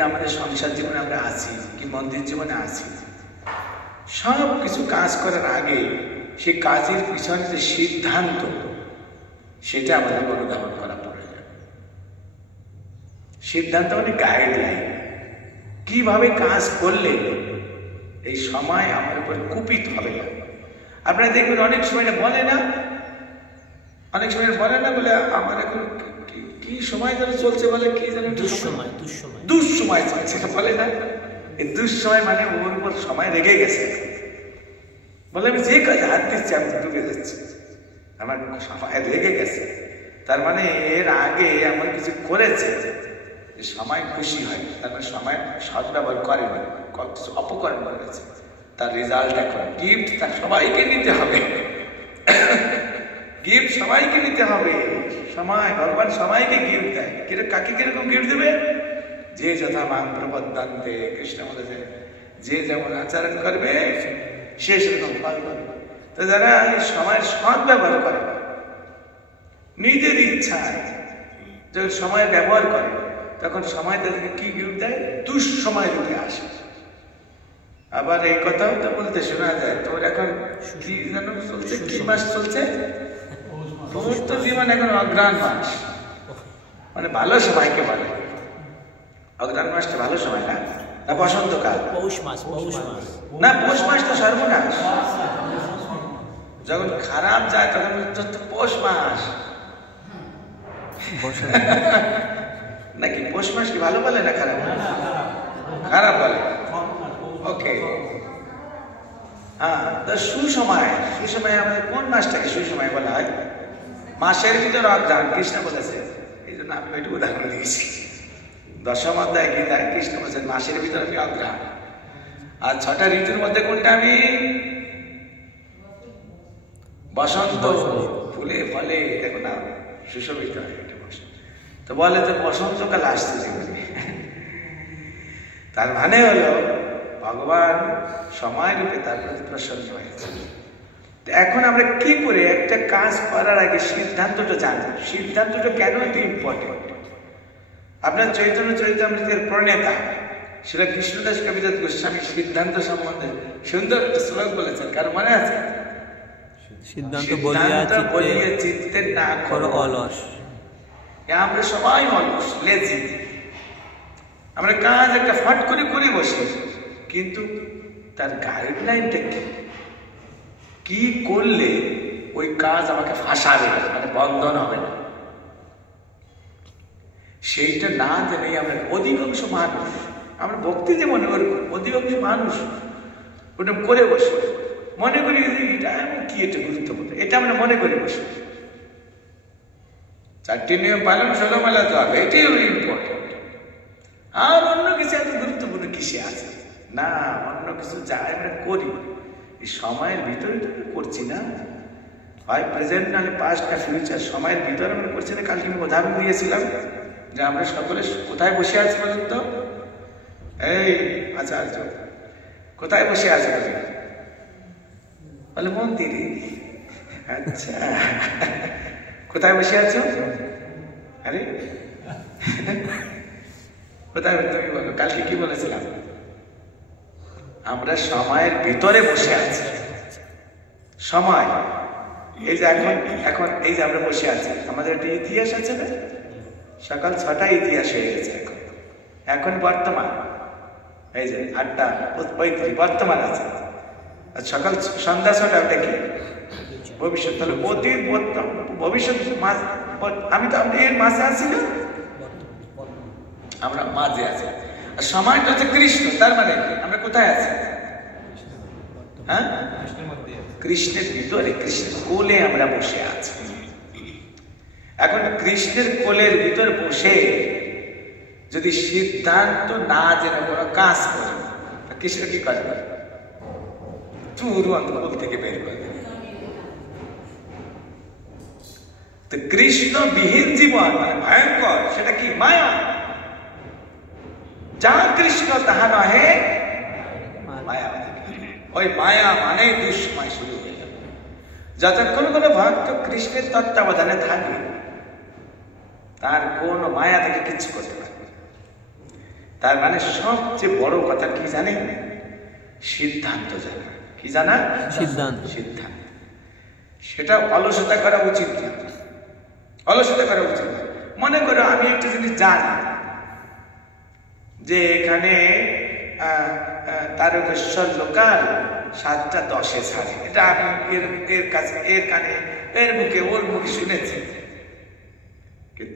যে আমাদের সংসার জীবনে আমরা আছি কি মন্দির জীবনে আছি, সব কিছু কাজ করার আগে সেই কাজের পিছনে যে সিদ্ধান্ত সেটা আমাদের অনুধাবন করা প্রয়োজন। সিদ্ধান্ত মানে গাইডলাইন, কিভাবে কাজ করলে এই সময় আমার উপর কুপিত হবে না। আপনারা দেখবেন অনেক সময় বলে না, অনেক সময় বলে না বলে আমার এখন কি সময় যেন চলছে, বলে কি যেন দুঃসময় চলছে বলে না। এই দুঃসময় মানে ওর উপর সময় রেগে গেছে, বলে আমি যে কাজে হাত দিচ্ছি আমি ডুবে যাচ্ছি, আমার সময় রেগে গেছে। তার মানে এর আগে এমন কিছু করেছে যে সময় খুশি হয়, তার মানে সময় সদ্ব্যবহার করেনি, কিছু অপকর্ম করেছে, তার রেজাল্ট এখন গিফট তার সবাইকে নিতে হবে। গিফট সবাইকে নিতে হবে। সময় ভগবান সবাইকে গিফট দেয়। কাকে কিরকম গিফট দেবে? যে যথা মাং প্রপদ্যন্তে, কৃষ্ণ বলেছে যে যেমন আচরণ করবে সে সেরকম ফল পাবে। তো যারা এই সময়ের সৎ ব্যবহার করে, নিজের ইচ্ছায় যখন সময় ব্যবহার করে, তখন সময় তাদেরকে কি গিফট দেয়? দুঃসময় রূপে আসে। আবার এই কথাও তো বলতে শোনা যায়, তোর এখন কি যেন চলছে, কি মাস চলছে? তোর তো জীবন এখন অগ্রহায়ণ মাস, মানে ভালো সময়কে বলে। অগ্রহায়ণ মাসটা ভালো সময় না? না বসন্তকাল? পৌষ মাস না, পৌষ মাস তো সর্বনাশ। যখন খারাপ যায় তখন পৌষ মাস নাকি? পৌষ মাস কি ভালো বলে না খারাপ? খারাপ বলে। ওকে, হ্যাঁ। তো সুসময়, সুসময় আমাদের কোন মাসটাকে সুসময় বলা হয়? মাসের ভিতর অগ্রহায়ণ, কৃষ্ণ বলেছে। এই জন্য আমি ওইটা উদাহরণ দিয়েছি। দশম অধ্যায় গীতায় কৃষ্ণ বলেছেন মাসের ভিতর আমি অগ্রহায়ণ। আর 6টা ঋতুর মধ্যে কোনটা আমি? বসন্ত, ফুলে ফলে দেখো না সুশোভিত হয়। তো বলে তো বসন্তকাল আসছে জীবনে। তার মানে হলো ভগবান সময় রূপে তার প্রতি প্রসন্ন হয়েছে। এখন আমরা কি করে একটা কাজ করার আগে সিদ্ধান্তটা জানবো? সিদ্ধান্তটা কেন এত ইম্পর্টেন্ট? আপনার চৈতন্য চরিতামৃতের প্রণেতা সেটা কৃষ্ণদাস কবিরাজ গোস্বামী সিদ্ধান্ত সম্বন্ধে সুন্দর একটা শ্লোক বলেছেন, কারো মনে আছে? সিদ্ধান্ত বলিয়া চিত্তে না করো অলস। আমরা সবাই অলস, লেজি। আমরা কাজ একটা ফট করে করে বসি, কিন্তু তার গাইডলাইনটা কি করলে ওই কাজ আমাকে ফাঁসাবে, মানে বন্ধন হবে না, সেইটা না জেনে আমরা অধিকাংশ মানুষ, আমরা ভক্তি যে মনে করি, অধিকাংশ মানুষ ওটা করে বসে, মনে করি এটা কি, এটা গুরুত্বপূর্ণ, এটা আমরা মনে করে বসে। 4টি নিয়ম পালন 16 মেলা তো হবে, এটাই হলো ইম্পর্টেন্ট। আর অন্য কিছু এত গুরুত্বপূর্ণ কিসে আছে? না, অন্য কিছু যা আমরা করি এই সময়ের ভিতরে তো করছি না, হয় প্রেজেন্ট নাহলে পাস্ট না ফিউচার, সময়ের ভিতরে আমরা করছি না। কালকে আমি উদাহরণ দিয়েছিলাম যে আমরা সকলে কোথায় বসে আছি বলুন তো? এই আচার্য কোথায় বসে আছে? বলে মন্দিরে। আচ্ছা, কোথায় বসে আছো? আরে কোথায়? তুমি বলো, কালকে কি বলেছিলাম? আমরা সময়ের ভিতরে বসে আছি। সময় এই যে এখন এই যে আমরা বসে আছি, আমাদের একটা ইতিহাস আছে না? সকাল 6টায় ইতিহাস হয়ে গেছে। এখন বর্তমান, এই যে 8:35 বর্তমান আছে। আর সকাল সন্ধ্যা 6টা ওটা কি? ভবিষ্যৎ। তাহলে অতীত, ভবিষ্যৎ, আমি তো আপনি এর মাঝে আছি না, আমরা মাঝে আছি। আর সময়টা হচ্ছে কৃষ্ণ, তার মানে আমরা কোথায় আছি? হ্যাঁ, কৃষ্ণের ভিতরে, কৃষ্ণের কোলে আমরা বসে আছি। এখন কৃষ্ণের কোলের ভিতরে বসে যদি সিদ্ধান্ত না জেনে কোনো কাজ করে, কৃষ্ণ কি করবে? তুরন্ত কোল থেকে বের করে দেবে। তো কৃষ্ণ বিহীন জীবন মানে ভয়ঙ্কর, সেটা কি? মায়া। যা কৃষ্ণ তাহা নহে মায়া। ওই মায়া মানে দুঃসময় শুরু হয়ে যাবে। যতক্ষণ কোনো ভক্ত কৃষ্ণের তত্ত্বাবধানে থাকবে, তার কোন মায়া থেকে কিচ্ছু করতে পারবে। তার মানে সবচেয়ে বড় কথা কি জানেন? সিদ্ধান্ত জানা। কি জানা? সিদ্ধান্ত। সিদ্ধান্ত। সেটা অলসতা করা উচিত না, অলসতা করা উচিত না। মনে করো আমি একটা জিনিস জানি যে এখানে তারকেশ্বর লোকাল 7:10 ছাড়ে, এটা আমি এর কাছে, এর কানে, এর মুখে, ওর মুখে শুনেছি।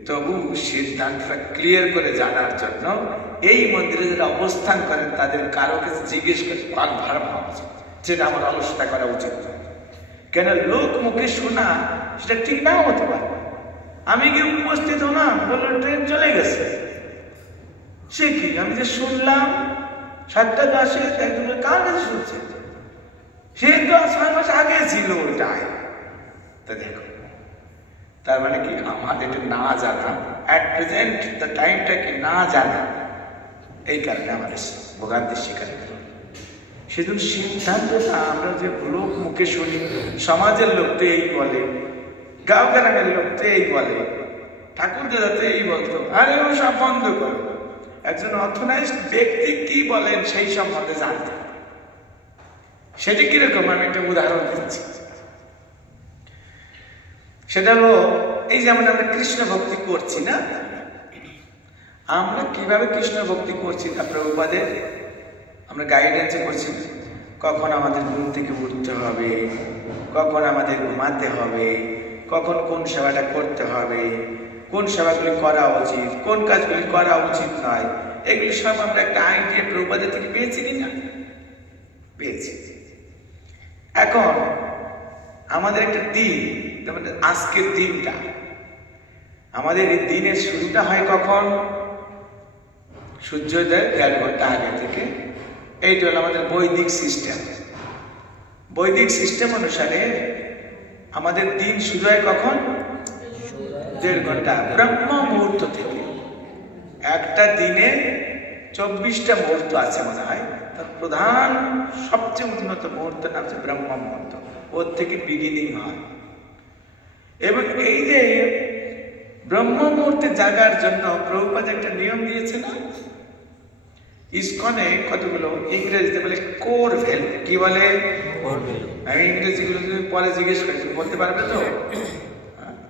তবু সিদ্ধান্তটা ক্লিয়ার করে জানার জন্য এই মন্দিরে যারা অবস্থান করেন তাদের কারো কাছে জিজ্ঞেস করে কনফার্ম হওয়া উচিত, যেটা আমার অলসতা করা উচিত নয়। কেন লোক মুখে শোনা সেটা ঠিক নাও হতে পারে। আমি গিয়ে উপস্থিত হলাম, বললো ট্রেন চলে গেছে, সে কি আমি যে শুনলাম 7:10 একজন কার কাছে শুনছে, সে তো 6 মাস আগে ছিল ওইটাই। তা দেখো, তার মানে কি আমাদের এটা না জানা, অ্যাট প্রেজেন্ট দ্য টাইমটা কি না জানা, এই কারণে আমাদের ভোগান্তির শিকার হতে হয়। সেজন্য সিদ্ধান্তটা আমরা যে লোক মুখে শুনি, সমাজের লোক তো এই বলে, গাঁও গ্রামের লোক তো এই বলে, ঠাকুর দাদা তো এই বলতো, আরে ও সব বন্ধ করো। একজন অথরাইজড ব্যক্তি কি বলেন সেই সম্বন্ধে জানতে হবে। সেটা কিরকম আমি একটা উদাহরণ দিচ্ছি। সেটা হলো, এই যেমন আমরা কৃষ্ণ ভক্তি করছি না, আমরা কিভাবে কৃষ্ণ ভক্তি করছি তা প্রভুপাদের আমরা গাইডেন্সে করছি। কখন আমাদের ঘুম থেকে উঠতে হবে, কখন আমাদের ঘুমাতে হবে, কখন কোন সেবাটা করতে হবে, কোন সেবাগুলি করা উচিত, কোন কাজগুলি করা উচিত নয়, এগুলি সব আমরা একটা আইডিয়া প্রভুপাদের থেকে পেয়েছি কিনা? পেয়েছি। এখন আমাদের একটা দিন, যেমন আজকের দিনটা, আমাদের এই দিনের শুরুটা হয় কখন? সূর্যোদয়ের 1.5 ঘন্টা আগে থেকে। এইটা হলো আমাদের বৈদিক সিস্টেম। বৈদিক সিস্টেম অনুসারে আমাদের দিন শুরু হয় কখন? 1.5 ঘন্টা ব্রহ্ম মুহূর্ত থেকে। একটা দিনে 24টা মুহূর্ত আছে মনে হয়, তার প্রধান সবচেয়ে উন্নত মুহূর্তের নাম হচ্ছে ব্রহ্ম মুহূর্ত। ওর থেকে বিগিনিং হয়। এবং এই যে ব্রহ্ম মুহূর্তে জাগার জন্য প্রভুপাদ একটা নিয়ম দিয়েছে না? ইসকনে কতগুলো ইংরেজিতে বলে কোর ভ্যালু। কি বলে? আমি ইংরেজিগুলো পরে জিজ্ঞেস করি, বলতে পারবে তো?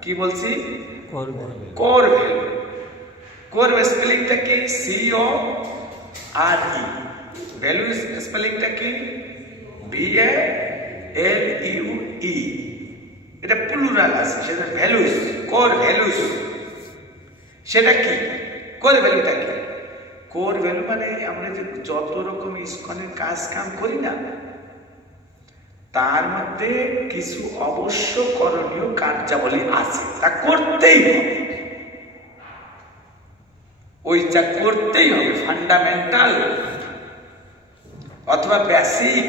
কি বলছি? Core value. কোর স্পেলিংটা কি? CORE। ভ্যালু স্পেলিংটা কি? VALUE। এটা প্লুরাল আছে, সেটা ভ্যালুস, কোর ভ্যালুস। সেটা কি? কোর ভ্যালুটা কি? কোর ভ্যালু মানে আমরা যে যত রকম ইসকনের কাজ কাম করি না, তার মধ্যে কিছু অবশ্য করণীয় কার্যাবলী আছে, তা করতেই হবে। ওইটা করতেই হবে, ফান্ডামেন্টাল অথবা বেসিক।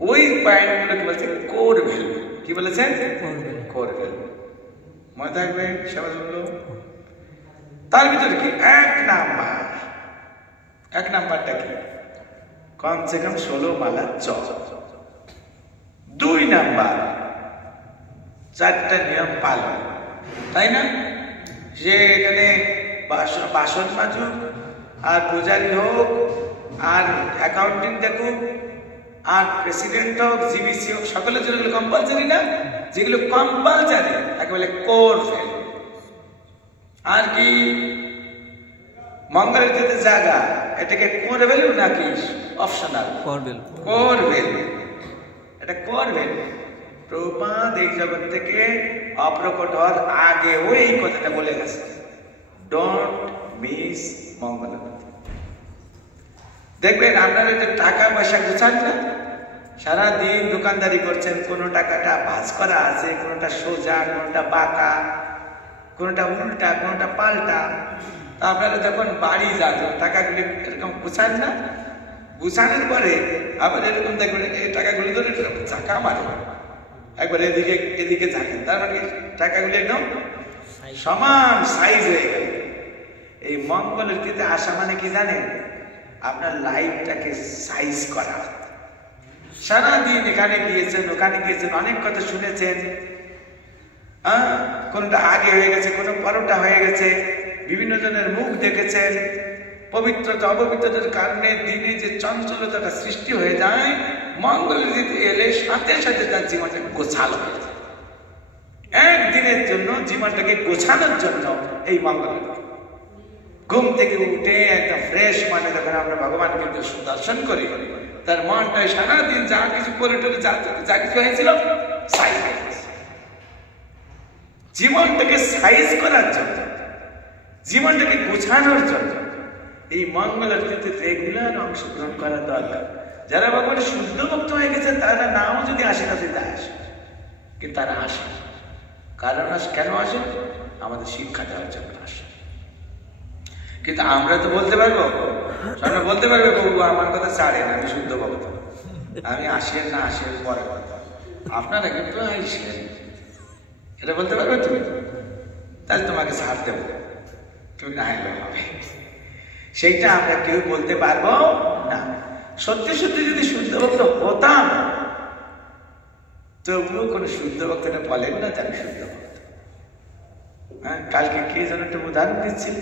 ওই পয়েন্টগুলোকে বলছে কোর ভ্যালু। কি বলেছেন? Core value. মনে থাকবে সেবাগুলো। তার ভিতরে কি? 1 নাম্বারটা কি? কমসে কম 16 মালা জপ। 2 নাম্বার 4টা নিয়ম পালন, তাই না? যে এখানে বাসন মাজুক, আর পূজারি হোক, আর অ্যাকাউন্টিং দেখুক, আর প্রেসিডেন্ট হোক, জিবিসি হোক, সকলের জন্য কম্পালসারি না? যেগুলো কম্পালসারি তাকে বলে কোর ভ্যালু। আর কি? মঙ্গলের যেতে জায়গা, এটাকে কোর ভ্যালু নাকি অপশনাল? Core value. এটা কোর ভ্যালু। প্রভুপাদ এই জগৎ থেকে অপ্রকট হওয়ার আগেও এই কথাটা বলে গেছে, ডোন্ট মিস মঙ্গল। দেখবেন আপনারা যে টাকা পয়সা গুছান না, সারাদিন দোকানদারি করছেন, কোনো টাকাটা ভাঁজ করা আছে, কোনোটা সোজা, কোনোটা বাঁকা, কোনোটা উল্টা, কোনোটা পাল্টা। তা আপনারা যখন বাড়ি যান টাকাগুলি এরকম গুছান না, গুছানোর পরে আবার এরকম দেখবেন এই টাকাগুলি ধরে চাকা মারে, একবার এদিকে এদিকে ঝাঁকেন, তার মানে টাকাগুলি একদম সমান সাইজ হয়ে গেল। এই মঙ্গলের দিকে আসা মানে কি জানেন? আপনার লাইফটাকে সাইজ করা। সারাদিন এখানে গিয়েছেন, ওখানে গিয়েছেন, অনেক কথা শুনেছেন, কোনটা আগে হয়ে গেছে, কোনো পরোটা হয়ে গেছে, বিভিন্ন জনের মুখ দেখেছেন, পবিত্রতা অপবিত্রতার কারণে দিনে যে চঞ্চলতাটা সৃষ্টি হয়ে যায়, মঙ্গল দিতে এলে সাথে সাথে তার জীবনটা গোছালো হয়ে যায়। একদিনের জন্য জীবনটাকে গোছানোর জন্য এই মঙ্গল ঘুম থেকে উঠে একটা ফ্রেশ মানে যখন আমরা ভগবানকে দর্শন করি, তার মনটাই সারাদিন যা কিছু করে টোলে যা কিছু হয়েছিল সাইজ জীবনটাকে সাইজ করার জন্য, জীবনটাকে গোছানোর জন্য এই মঙ্গল আরতিতে রেগুলার অংশগ্রহণ করা দরকার। যারা ভগবানের শুদ্ধ ভক্ত হয়ে গেছে তারা নাও যদি আসে তাতে আসে, কিন্তু তারা আসে কারণ কেন আসে? আমাদের শিক্ষা দেওয়ার জন্য আসে। কিন্তু আমরা তো বলতে পারবো, সবাই বলতে পারবে প্রভু আমার কথা ছাড়ে না, আমি শুদ্ধ ভক্ত, আমি আসেন না আসেন পরে কথা, আপনারা কিন্তু আসেন, এটা বলতে পারবে তুমি? তাহলে তোমাকে ছাড় দেবো, তুমি না এলে হবে। সেইটা আমরা কেউ বলতে পারবো না। সত্যি সত্যি যদি শুদ্ধ ভক্ত হতাম, তবুও কোনো শুদ্ধ ভক্তটা বলেন না যে আমি শুদ্ধ ভক্ত। হ্যাঁ, কালকে কে যেন একটা উদাহরণ দিচ্ছিল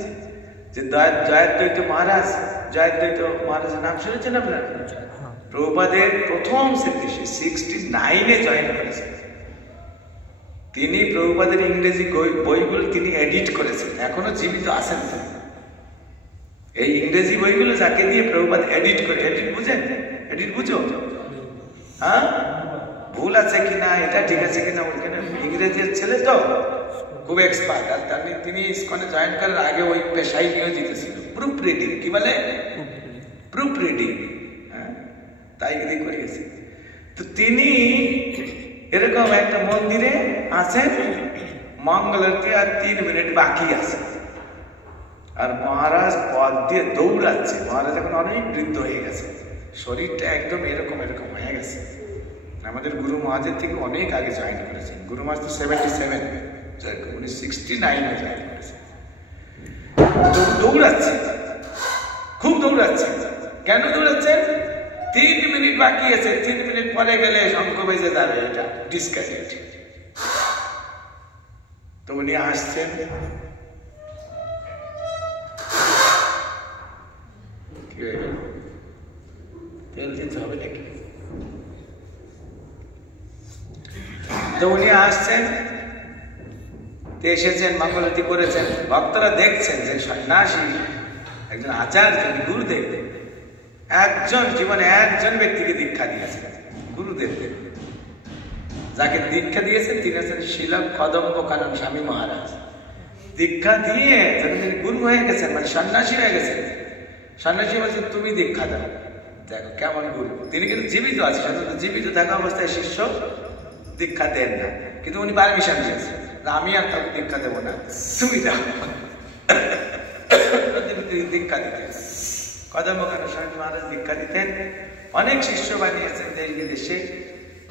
যে জয়দ্বৈত মহারাজ, জয়দ্বৈত মহারাজের নাম শুনেছেন আপনারা? প্রভুপাদের প্রথম শ্রীকৃষ্ণ 69-এ জয়েন করেছেন। তিনি প্রভুপাদের ইংরেজি বইগুলো তিনি এডিট করেছেন, এখনো জীবিত আছেন। এই ইংরেজি বইগুলো যাকে দিয়ে প্রভুপাদ এডিট করে, এডিট বুঝেন? এডিট বুঝো? হ্যাঁ, ভুল আছে কিনা, এটা ঠিক আছে কিনা, ওইখানে ইংরেজির ছেলে তো খুব এক্সপার্ট। আর তিনি ইসকনে জয়েন করার আগে ওই পেশায় নিয়োজিত ছিল, প্রুফ রিডিং, কি বলে প্রুফ রিডিং, হ্যাঁ, তাই করে গেছে। তো তিনি এরকম একটা মন্দিরে আছেন, মঙ্গল আরতি আর 3 মিনিট বাকি আছে, আর মহারাজ পথ দিয়ে দৌড়াচ্ছে। মহারাজ এখন অনেক বৃদ্ধ হয়ে গেছে, শরীরটা একদম এরকম এরকম হয়ে গেছে। আমাদের গুরু মহারাজের থেকে অনেক আগে জয়েন করেছেন। গুরু মহারাজ তো 77, উনি 69-এ জয়েন করেছেন। দৌড়াচ্ছে, খুব দৌড়াচ্ছে। কেন দৌড়াচ্ছেন? 3 মিনিট বাকি আছে, 3 মিনিট পরে গেলে শঙ্খ বেজে যাবে, এটা ডিসকানেক্ট। তো উনি আসছেন, কি হয়ে গেল? তেল দিতে হবে নাকি? তো উনি আসছেন, এসেছেন, মঙ্গল আরতি করেছেন। ভক্তরা দেখছেন যে সন্ন্যাসী একজন আচার্য গুরুদেব একজন জীবনে একজন ব্যক্তিকে দীক্ষা দিয়েছেন, গুরুদেব যাকে দীক্ষা দিয়েছেন তিনি হচ্ছেন শিল কদম্ব কানন স্বামী মহারাজ। দীক্ষা দিয়ে যখন তিনি গুরু হয়ে গেছেন, মানে সন্ন্যাসী হয়ে গেছেন, সন্ন্যাসী বলছেন তুমি দীক্ষা দাও। দেখো কেমন গুরু, তিনি কিন্তু জীবিত আছে, সাধারণত জীবিত থাকা অবস্থায় শিষ্য দীক্ষা দেন না, কিন্তু উনি পারমিশন দিয়েছেন, আমি আর তাকে দীক্ষা দেবো না, তুমি দাও। তিনি দীক্ষা দিতেন, কদম্বকানন স্বামী মহারাজ দীক্ষা দিতেন। অনেক শিষ্য বানিয়েছেন দেশ বিদেশে।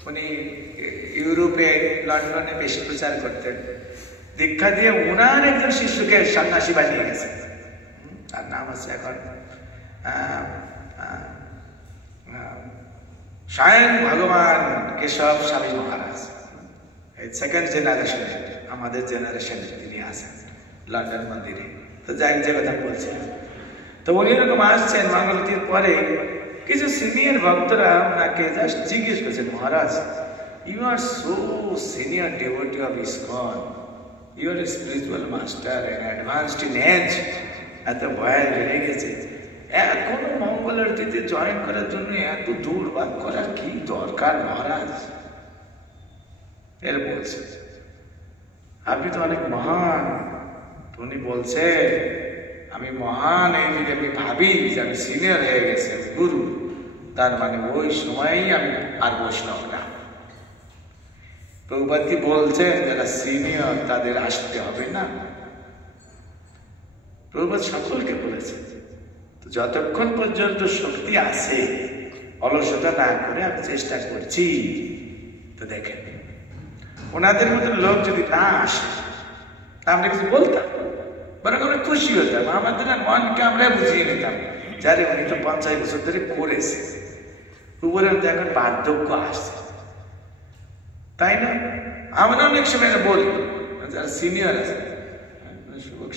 উনি ইউরোপে, লন্ডনে বেশি প্রচার করতেন। দীক্ষা দিয়ে উনার একজন শিষ্যকে সন্ন্যাসী বানিয়ে গেছেন, তার নাম হচ্ছে এখন স্বয়ং ভগবান কেশব স্বামী মহারাজ। এই 2nd জেনারেশনে, আমাদের জেনারেশনে তিনি আছেন লন্ডন মন্দিরে। তো যাই যে কথা বলছেন, তো উনি এরকম আসছেন মঙ্গল আরতির পরে। কিছু সিনিয়র ভক্তরা ওনাকে জাস্ট জিজ্ঞেস করছেন, Maharaj you are so senior devotee of ISKCON, you are spiritual master and advanced in age, এত বয়স বেড়ে গেছে, এখন মঙ্গল আরতিতে জয়েন করার জন্য এত দৌড়বাদ করার কি দরকার মহারাজ? এর বলছে আপনি তো অনেক মহান। উনি বলছে আমি মহান এই যদি আমি ভাবি যে আমি সিনিয়র হয়ে গেছি, গুরু, তার মানে ওই সময়ই আমি আর বৈষ্ণব না। প্রভুপাদ কি বলছে যারা সিনিয়র তাদের আসতে হবে না? প্রভুপাদ সকলকে বলেছে। তো যতক্ষণ পর্যন্ত শক্তি আছে, অলসতা না করে আমি চেষ্টা করছি। তো দেখেন ওনাদের মতো লোক যদি না আসে তা আমরা কিছু বলতাম, বরং আমরা খুশি হতাম, আমাদের মনকে আমরা বুঝিয়ে নিতাম যারে উনি তো 50 বছর ধরে করেছে, উপরে এখন বার্ধক্য আসছে, তাই না? আমরা অনেক সময় বলি যারা সিনিয়র আছে,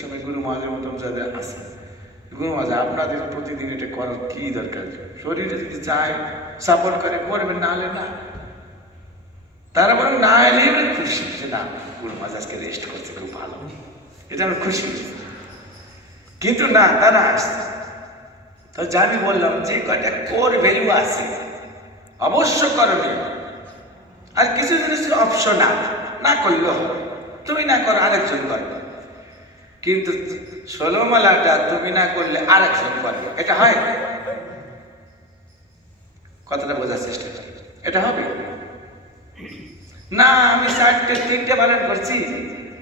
সময় গুরু মহারাজের মতো যাদের আছে, মজা আপনাদের প্রতিদিন এটা করার কি দরকার? শরীরে যদি চায় সাপোর্ট করে করবেন, না হলে না। তারা বরং না এলে খুশি যে না গুরু মহারাজ আজকে রেস্ট করছে, খুব ভালো, এটা আমরা খুশি। কিন্তু না, তারা আসছে। তো যা আমি বললাম যে কয়টা কোর ভ্যালু আছে অবশ্য করণীয়, আর কিছু জিনিস অপশনাল, না করলেও হবে। তুমি না করো আরেকজন করবে, কিন্তু 16 মালাটা তুমি না করলে আরেকজন করবে, এটা হয়? কথাটা বোঝার চেষ্টা করি, এটা হবে না? আমি 3টে পালন করছি,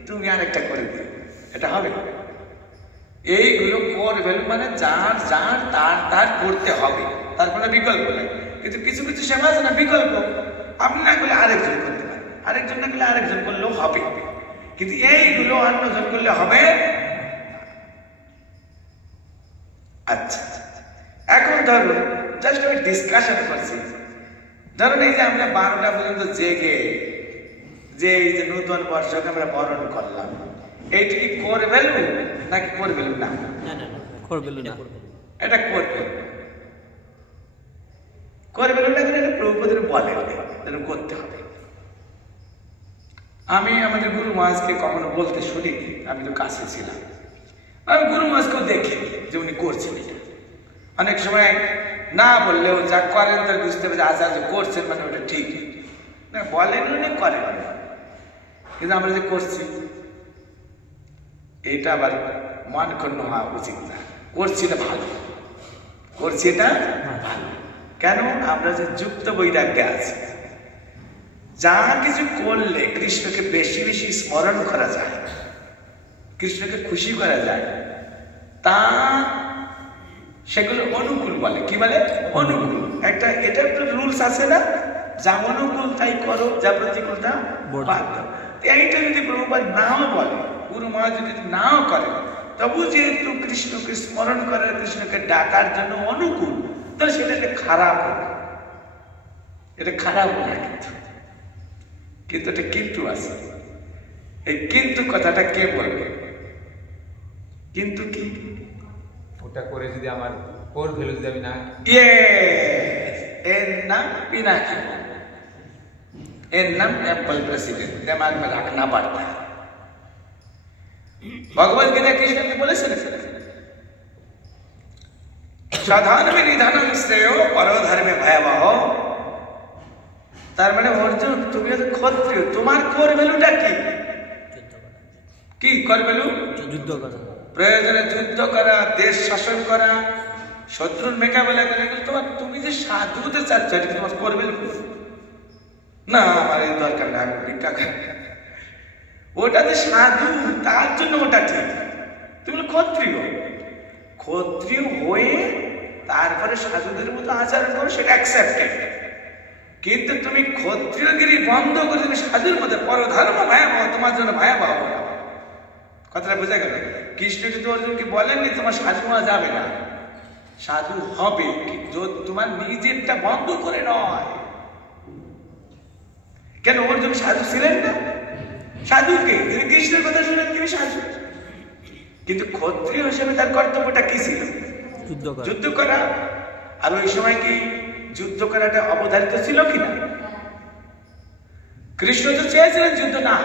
তুমি আরেকটা করে দিও, এটা হবে? এইগুলো কোর ভ্যালু, মানে যার যার তার তার করতে হবে, তার কোনো বিকল্প নেই। কিন্তু কিছু কিছু সেবা আছে না বিকল্প, আপনি না করলে আরেকজন করতে পারেন, আরেকজন না করলে আরেকজন করলেও হবে, কিন্তু এইগুলো অন্যজন করলে হবে। আচ্ছা, এখন ধরুন জাস্ট আমি ডিসকাশন করছি, ধরুন এই যে আমরা 12টা পর্যন্ত জেগে যে এই যে নতুন বর্ষকে আমরা বরণ করলাম, এইটা কি কোর ভ্যালু নাকি কোর ভ্যালু না? কোর ভ্যালু না, এটা কোর ভ্যালু। কোর ভ্যালু না, এটা প্রভুপদের বলে যেন করতে হবে। আমি আমাদের গুরু মহারাজকে কখনো বলতে শুনিনি, আমি তো কাছে ছিলাম। আমি গুরু মহারাজকেও দেখি যে উনি করছেন। অনেক সময় না বললেও যা করেন তার বুঝতে হবে যে আচার্য করছেন, মানে ওটা ঠিক না। বলেন উনি, করেন, কিন্তু আমরা যে করছি এটা আবার মন ক্ষুণ্ণ হওয়া উচিত না। করছি না ভালো, করছি এটা ভালো। কেন? আমরা যে যুক্ত বৈরাগ্যে আছি, যা কিছু করলে কৃষ্ণকে বেশি বেশি স্মরণ করা যায়, কৃষ্ণকে খুশি করা যায়, তা সেগুলো অনুকূল বলে। কি বলে? অনুকূল। একটা এটা একটা রুলস আছে না, যা অনুকূল তাই করো, যা প্রতিকূল তা বাদ দাও। এইটা যদি প্রভুপাদ নাও বলে, গুরু মহারাজ যদি নাও করে, তবু যেহেতু কৃষ্ণকে স্মরণ করার, কৃষ্ণকে ডাকার জন্য অনুকূল, তাহলে সেটা একটা খারাপ হবে, এটা খারাপ না। কিন্তু এটা কিন্তু আছে। এই কিন্তু কথাটা কে বলবে? কিন্তু কি ওটা করে যদি আমার কোর ভ্যালু যদি আমি না, এর নাম पिनाकी, এর নাম टेम्पल प्रेसिडेंट। दिमाग में रखना पड़ता है। भगवत गीता कृष्ण ने बोले साधन निधनम श्रेयो परो धर्मे भयावह। তার মানে অর্জুন, তুমি হচ্ছে ক্ষত্রিয়, তোমার কোর ভ্যালুটা কি? কি কোর ভ্যালু? যুদ্ধ করা, প্রয়োজনে যুদ্ধ করা, দেশ শাসন করা, শত্রুর মোকাবেলা করা, এগুলো তোমার। তুমি যে সাধু হতে চাচ্ছ, এটা তোমার কোর ভ্যালু না। আমার এই দরকার না, আমি ভিক্ষা খাই, ওটা যে সাধু, তার জন্য ওটা ঠিক। তুমি ক্ষত্রিয়, ক্ষত্রিয় হয়ে তারপরে সাধুদের মতো আচরণ করো, সেটা অ্যাকসেপ্টেড। কিন্তু তুমি ক্ষত্রিয়গিরি বন্ধ করে তুমি সাধুর মধ্যে পরধর্ম ভয়াবহ, তোমার জন্য ভয়াবহ। কথাটা বোঝা গেল? কৃষ্ণ কিন্তু অর্জুনকে বলেননি তোমার সাধু হওয়া যাবে না, সাধু হবে, তোমার নিজেরটা বন্ধ করে নয়। কেন? অর্জুন সাধু ছিলেন না? সাধুকে যিনি কৃষ্ণের কথা শুনেন তিনি সাধু। কিন্তু ক্ষত্রিয় হিসেবে তার কর্তব্যটা কি ছিল? যুদ্ধ করা। আর ওই সময় কি যুদ্ধ করাটা অবধারিত ছিল কিনা? কৃষ্ণ তো চেয়েছিলেন যুদ্ধ না,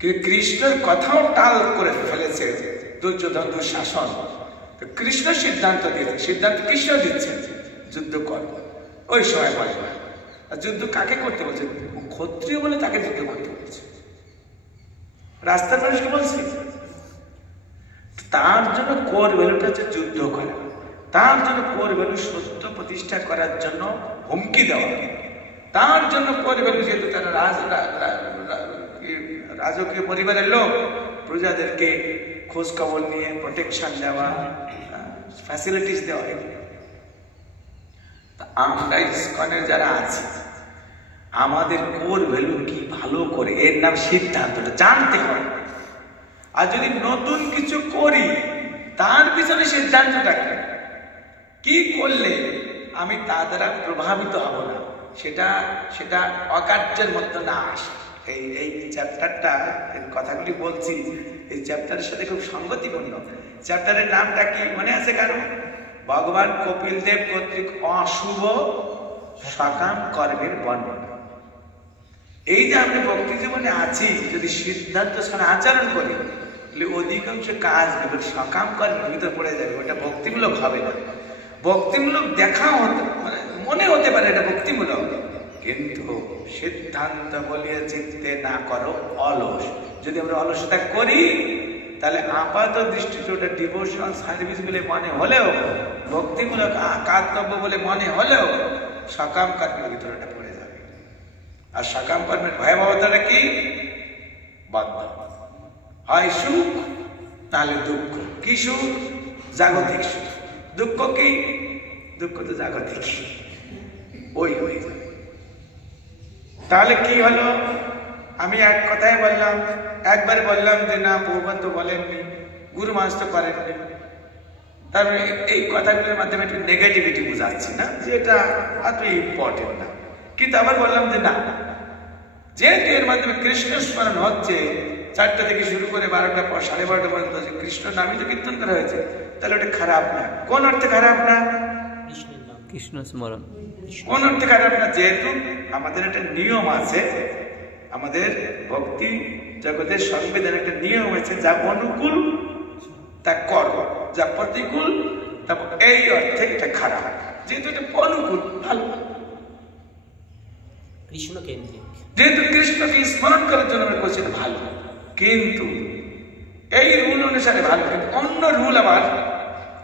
কিন্তু কৃষ্ণের কথাও টাল করে ফেলেছে দুর্যোধন, দুঃশাসন। কৃষ্ণ সিদ্ধান্ত দিয়েছে, সিদ্ধান্ত কৃষ্ণ দিচ্ছে যুদ্ধ কর। ওই সময় বলে, আর যুদ্ধ কাকে করতে বলছে? ক্ষত্রিয় বলে তাকে যুদ্ধ করতে বলছে, রাস্তার মানুষকে বলছে। তার জন্য কোর ভ্যালুটা হচ্ছে যুদ্ধ করা। তার জন্য কোর ভ্যালু সত্য প্রতিষ্ঠা করার জন্য হুমকি দেওয়া। তার জন্য কোর ভ্যালু, যেহেতু তারা রাজকীয় পরিবারের লোক, প্রজাদেরকে খোঁজ খবর নিয়ে প্রোটেকশন দেওয়া, ফ্যাসিলিটিস দেওয়া। আমরা ইসকনের যারা আছি, আমাদের কোর ভ্যালু কি ভালো করে, এর নাম সিদ্ধান্তটা জানতে হয়। আর যদি নতুন কিছু করি, তার পিছনে সিদ্ধান্তটা কি করলে আমি তা দ্বারা প্রভাবিত হব না, সেটা অকার্যের মধ্যে না আসে, এই চ্যাপ্টারটা কথাগুলি বলছি, এই চ্যাপ্টারের সাথে খুব সঙ্গতিপূর্ণ। চ্যাপ্টারের নামটা কি মনে আছে কারো? ভগবান কপিল দেব কর্তৃক অশুভ সকাম কর্মের বর্ণনা। এই যে আমরা ভক্তি জীবনে আছি, যদি সিদ্ধান্ত ছাড়া আচরণ করি, অধিকাংশ কাজগুলো সকাম কর্মের ভিতর পড়ে যাবে, ওটা ভক্তিমূলক হবে না। ভক্তিমূলক দেখাও হতে মানে মনে হতে পারে এটা ভক্তিমূলক, কিন্তু সিদ্ধান্ত বলিয়া চিন্তে না করো অলস। যদি আমরা অলসতা করি, তাহলে আপাত দৃষ্টিতে ওটা ডিভোশনাল সার্ভিস বলে মনে হলেও, ভক্তিমূলক কর্তব্য বলে মনে হলেও, সকাম কর্মের ভিতরে ওটা পড়ে যাবে। আর সকাম কর্মের ভয়াবহতাটা কি? বন্ধন, হয় সুখ তাহলে দুঃখ। কি সুখ? জাগতিক সুখ। দুঃখ কি? দুঃখ তো জাগতিক, ওই হয়ে যাবে। তাহলে কি হলো? আমি এক কথায় বললাম, একবার বললাম যে না প্রভুপাদ তো বলেননি, গুরু মহারাজ তো করেননি, তারপরে এই কথাগুলোর মাধ্যমে একটু নেগেটিভিটি বোঝাচ্ছি না, যে এটা এত ইম্পর্টেন্ট না। কিন্তু আবার বললাম যে না, যেহেতু এর মাধ্যমে কৃষ্ণ স্মরণ হচ্ছে, 4টা থেকে শুরু করে 12টা পর 12:30 পর্যন্ত যে কৃষ্ণ নামই তো কীর্তন করা হয়েছে, তাহলে ওটা খারাপ না। কোন অর্থে খারাপ না? কৃষ্ণ স্মরণ। কোন অর্থে খারাপ না? যেহেতু আমাদের একটা নিয়ম আছে, আমাদের ভক্তি জগতের সংবিধান একটা নিয়ম আছে, যা অনুকূল তা কর, যা প্রতিকূল তা, এই অর্থে এটা খারাপ। যেহেতু এটা অনুকূল, ভালো, কৃষ্ণ কেন্দ্রিক, যেহেতু কৃষ্ণকে স্মরণ করার জন্য আমরা করছি, ভালো। কিন্তু এই রুল অনুসারে ভালো, কিন্তু অন্য রুল আবার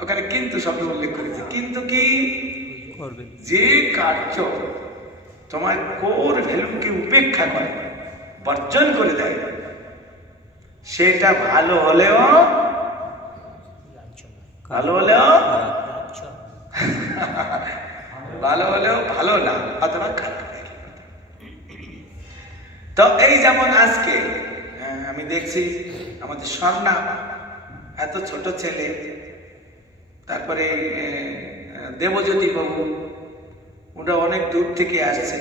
ওখানে কিন্তু শব্দ উল্লেখ করেছে। কিন্তু কি? যে কার্য তোমার কোর ভ্যালুকে উপেক্ষা করে, বর্জন করে দেয়, সেটা ভালো হলেও ভালো না, অথবা খারাপ। তো এই যেমন আজকে আমি দেখছি আমাদের স্বর্ণা, এত ছোট ছেলে, তারপরে দেবজ্যোতি বাবু, ওটা অনেক দূর থেকে আসছে।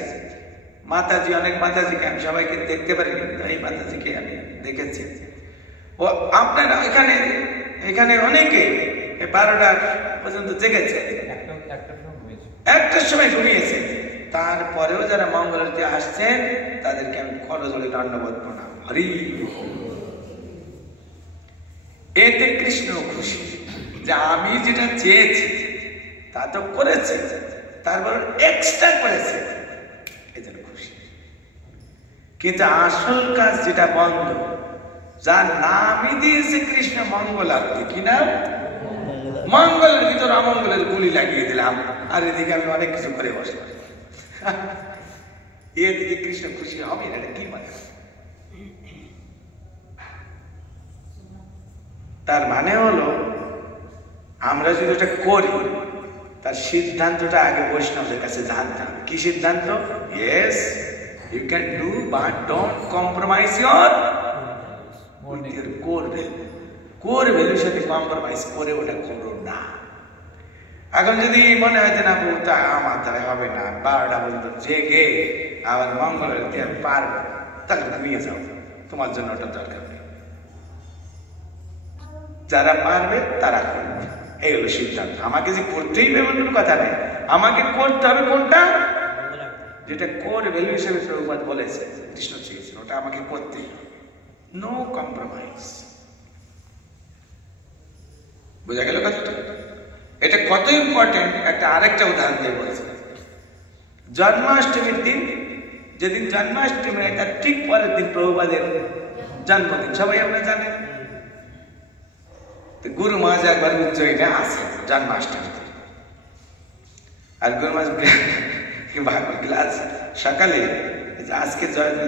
মাতাজি, অনেক মাতাজিকে আমি সবাইকে দেখতে পারিনি, কিন্তু এই মাতাজিকে আমি দেখেছি। ও আপনারা এখানে অনেকে 12টা পর্যন্ত জেগেছে, একটার সময় ঘুমিয়েছে। তারপরেও যারা মঙ্গলারতি আসছেন, তাদেরকে আমি করজোড়ে দণ্ডবোধ প্রণাম। হরি, এতে কৃষ্ণ খুশি যে আমি যেটা চেয়েছি তা তো করেছে, তারপর এক্সট্রা করেছে, এজন্য খুশি। কিন্তু আসল কাজ যেটা বন্ধ, যার নামই দিয়েছে কৃষ্ণ মঙ্গলারতি, কি নাম? মঙ্গলের ভিতর অমঙ্গলের গুলি লাগিয়ে দিলাম, আর এদিকে আমি অনেক কিছু করে বসলাম। এদিকে কৃষ্ণ খুশি হবে না, এটা কি মানে? তার মানে হলো, আমরা যদি এটা করি, তার সিদ্ধান্তটা আগে বৈষ্ণবদের কাছে জানতাম। কি সিদ্ধান্ত? Yes, you can do, but don't compromise your core value. Core ভ্যালুর সাথে কম্প্রোমাইজ করে ওটা করো না। এখন যদি মনে হয় যে না তা আমার দ্বারা হবে না, 12টা পর্যন্ত জেগে আবার মঙ্গলের আমি পারবো, তাহলে নিয়ে যাও, তোমার জন্য ওটা দরকার নেই। যারা পারবে তারা করবে, এই হলো সিদ্ধান্ত। আমাকে যে করতেই হবে এমন কোনো কথা নেই, আমাকে করতে হবে কোনটা? যেটা কোর ভ্যালু হিসেবে প্রভুপাদ বলেছে, কৃষ্ণ চেয়েছেন, ওটা আমাকে করতেই হবে, নো কম্প্রোমাইজ। বোঝা গেল কথাটা? এটা কত ইম্পর্টেন্ট, একটা আরেকটা উদাহরণ দিয়ে বলছে। জন্মাষ্টমীর দিন, যেদিন জন্মাষ্টমী, তার ঠিক পরের দিন প্রভুপাদের জন্মদিন, সবাই আমরা জানেন। গুরু মহারাজ একবার উজ্জয়িনে আসেন জন্মাষ্টমীতে, আর গুরু মহারাজ ক্লাস সকালে, আজকে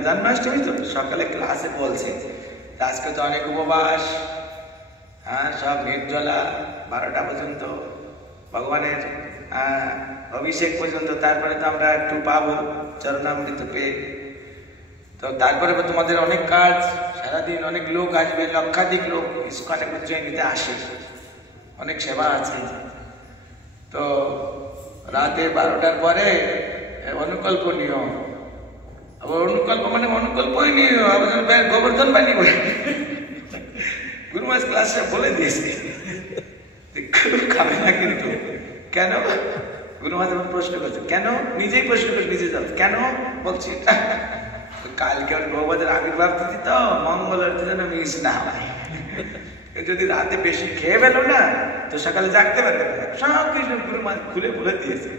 জন্মাষ্টমী তো সকালে ক্লাসে বলছে আজকে তো অনেক উপবাস, হ্যাঁ, সব নির্জলা, 12টা পর্যন্ত ভগবানের অভিষেক পর্যন্ত, তারপরে তো আমরা একটু পাবো চরণামৃত পেয়ে। তো তারপরে তোমাদের অনেক কাজ, সারাদিন অনেক লোক আসবে, লক্ষাধিক লোক ইস্কনে উজ্জয়িনীতে আসে, অনেক সেবা আছে। তো রাতে 12টার পরে অনুকল্পনীয় আবার অনুকল্প মানে অনুকল্পই নিয়ে গোবর্ধন বাণী বলে গুরু মহারাজ ক্লাসে বলে দিয়েছে খাবে না কিন্তু। কেন? গুরু মহারাজ প্রশ্ন করছে কেন, নিজেই প্রশ্ন করে নিজে যাও কেন বলছি কালকে ওর ভগবতের আবির্ভাব তিথি তো মঙ্গল আরতি যেন মিস না হয়, যদি রাতে বেশি খেয়ে ফেলো না তো সকালে জাগতে পারবে না। সব কিছু গুরু মহারাজ খুলে বলে দিয়েছে,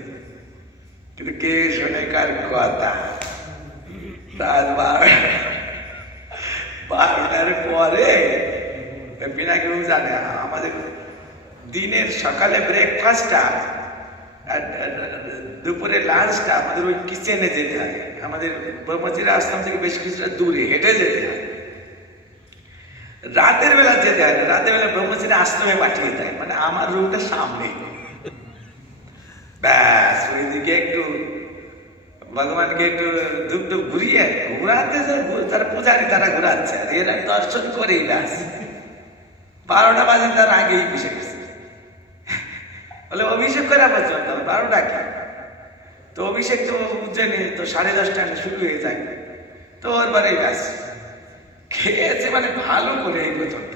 কিন্তু কে শোনে কার কথা? রাত 12টার পরে পিনাকি বাবু জানে আমাদের দিনের সকালে ব্রেকফাস্টটা আর দুপুরে লাঞ্চটা আমাদের ওই কিচেনে যেতে হয়। আমাদের ব্রহ্মচিরা আশ্রম থেকে বেশ কিছুটা দূরে হেঁটে যেতে হয়। রাতের বেলা যেতে হয়, রাতের বেলা ব্রহ্মচিরা আশ্রমে পাঠিয়ে দেয়, মানে আমার রুমটা সামনে। ব্যাস ওইদিকে একটু ভগবানকে একটু ধূপ ঘুরিয়ে ঘুরাতে, তারা পূজারি তারা ঘুরাচ্ছে, আর এরা দর্শন করেই ব্যাস 12টা বাজে তার আগেই বসে গেছে। বলে অভিষেক করা পর্যন্ত 12টা কি, তো অভিষেক তো উজ্জয়নে তো 10:30 শুরু হয়ে যায়, তো ওর পরে ব্যাস খেয়েছে মানে ভালো করে এই পর্যন্ত।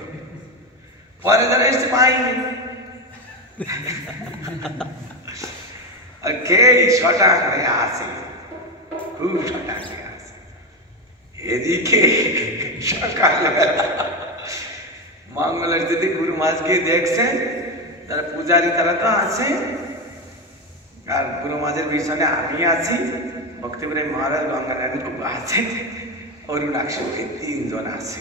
পরে যারা এসছে পাইনি, আর খেয়েই শটাং হয়ে আসে, খুব শটাং হয়ে আসে। এদিকে সকালবেলা মঙ্গলের যদি গুরু মহারাজকে দেখছেন, তারা পূজারী তারা তো আছে, আর গুরু মহারাজের পিছনে আমি আছি, ভক্তিপুরে মহারাজ গঙ্গারায়ণ বাবু আছেন, অরুণাক্ষ 3 জন আছে।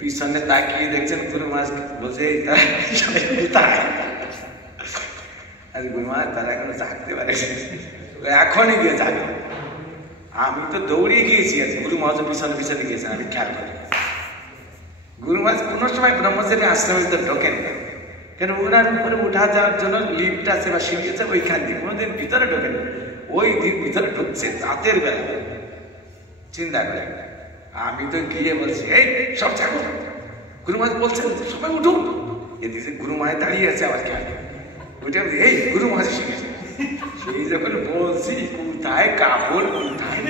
পিছনে তাকিয়ে দেখছেন গুরু মহারাজ বলছে কোথায়? গুরু মহারাজ তারা এখনো জাগতে পারে, এখনই গিয়ে জাগে। আমি তো দৌড়িয়ে গিয়েছি, গুরু মহারাজ পিছনে পিছনে গিয়েছেন, আমি খেয়াল করি। গুরু মহারাজ কোনো সময় ব্রহ্মচারী আশ্রমের ভিতরে ঢোকেন না, কেন ওনার উপরে উঠা যাওয়ার জন্য লিফট আছে বা সিঁড়ি আছে, ওইখান দিয়ে কোনোদিন ভিতরে ঢোকেন না। ওই দিন ভিতরে ঢুকছে রাতের বেলা, চিন্তা করে। আমি তো গিয়ে বলছি এই সব জাগো, গুরু মহারাজ বলছেন সবাই উঠুন। এদিকে গুরু মহারাজ দাঁড়িয়ে আছে, আমার খেয়াল ওইটা এই গুরু মহারাজ শিখেছে। সেই যখন বলছি কোথায় কাপড়, কোথায়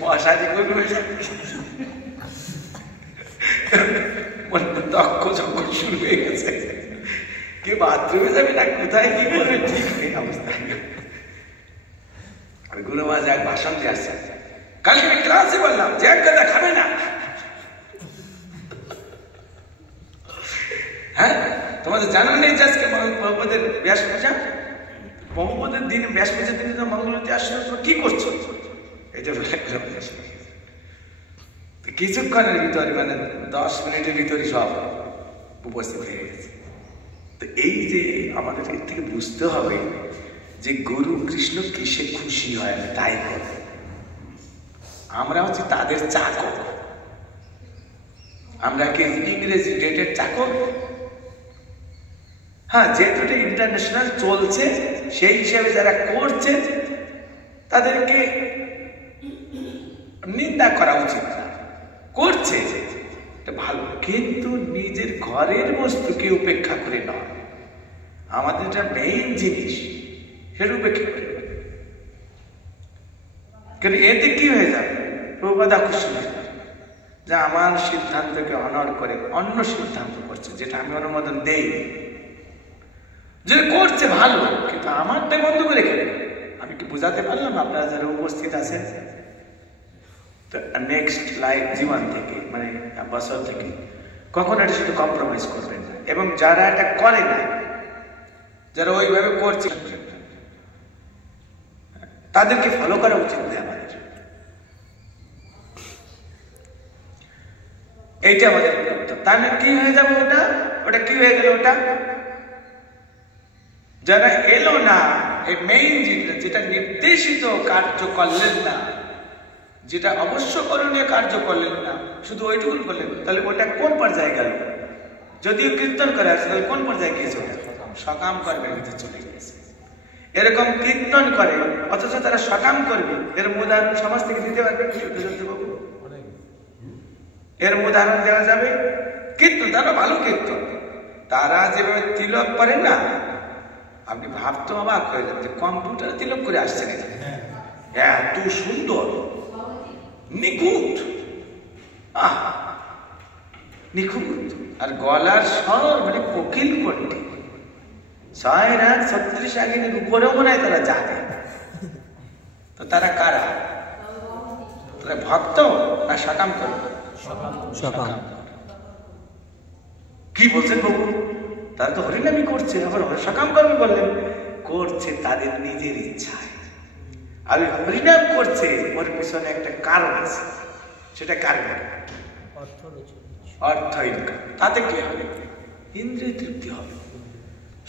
মশারি, গুরু দক্ষ যখন শুরু হয়ে গেছে, কে বাথরুমে যাবে না কোথায় কি করবে ঠিক নেই অবস্থা। গুরু মহারাজ এক ভাষণ দিয়ে আসছে, কালকে আমি ক্লাসে বললাম যে এক গাদা খাবে না। হ্যাঁ, তোমাদের জানা নেই যে আজকে ভগবতের ব্যাস পূজা, ভগবতের দিন ব্যাস পূজার দিনে মঙ্গলতে আসলে তোমরা কি করছো? এটা বলে কিছুক্ষণের ভিতরে, মানে 10 মিনিটের ভিতরে সব উপস্থিত হয়ে গেছে। তো এই যে আমাদের এর থেকে বুঝতে হবে যে গুরু কৃষ্ণ কিসে খুশি হয় তাই করে। আমরা হচ্ছে তাদের চাকর, আমরা কি ইংরেজি ডেটের চাকর? হ্যাঁ, যেহেতু এটা ইন্টারন্যাশনাল চলছে, সেই হিসাবে যারা করছে তাদেরকে নিন্দা করা উচিত না। করছে এটা ভালো, কিন্তু নিজের ঘরের বস্তুকে উপেক্ষা করে নয়। আমাদের এটা মেইন জিনিস, সেটা উপেক্ষা করে। কিন্তু এতে কি হয়ে যাবে? প্রবাদ আকর্ষণ হয়ে যাবে যে আমার সিদ্ধান্তকে অনড় করে অন্য সিদ্ধান্ত করছে, যেটা আমি অনুমোদন দেই। যে করছে ভালো, কিন্তু আমারটা বন্ধ করে খেলে। আমি কি বুঝাতে পারলাম আপনারা যারা উপস্থিত আছেন? নেক্সট লাইফ জীবন থেকে, মানে বছর থেকে কখন এটা শুধু কম্প্রোমাইজ করবেন না। এবং যারা এটা করে না, যারা ওইভাবে করছে, তাদেরকে ফলো করা উচিত না আমাদের। এইটা আমাদের তাহলে কি হয়ে যাবে? ওটা কি হয়ে গেল? ওটা যারা এলো না, এই মেইন যেটা নির্দেশিত কার্য করলেন না, যেটা অবশ্য করণীয় কার্য করলেন না, শুধু ওইটুকুন করলেন, তাহলে ওটা কোন পর্যায়ে গেল? যদিও কীর্তন করে আসছে, তাহলে কোন পর্যায়ে গিয়েছে? সকাম করবে চলে গেছে। এরকম কীর্তন করে অথচ তারা সকাম করবে, এর উদাহরণ সমাজ থেকে দিতে পারবে? এর উদাহরণ দেওয়া যাবে? কীর্তন, তারা ভালো কীর্তন, তারা যেভাবে তিলক করে না, আপনি ভাবতে অবাক হয়ে যান যে কম্পিউটার তিলক করে আসছে নাকি? এত সুন্দর, নিখুঁত, নিখুঁত। আর গলার স্বর মানে কোকিল কণ্ঠে। 6 রাত 36 আঙ্গিকের উপরেও মনে হয় তারা জানে। তো তারা কারা? তারা ভক্ত না সকাম কর? সকাম। কি বলছেন প্রভু? তারা তো হরিনামই করছে, আবার সকাম কর্মী বললেন। করছে তাদের নিজের ইচ্ছায়। আর হরিনাম করছে ওর পিছনে একটা কারণ আছে। সেটা কারণ অর্থ ইনকাম। তাতে কি হবে? ইন্দ্রিয় তৃপ্তি হবে।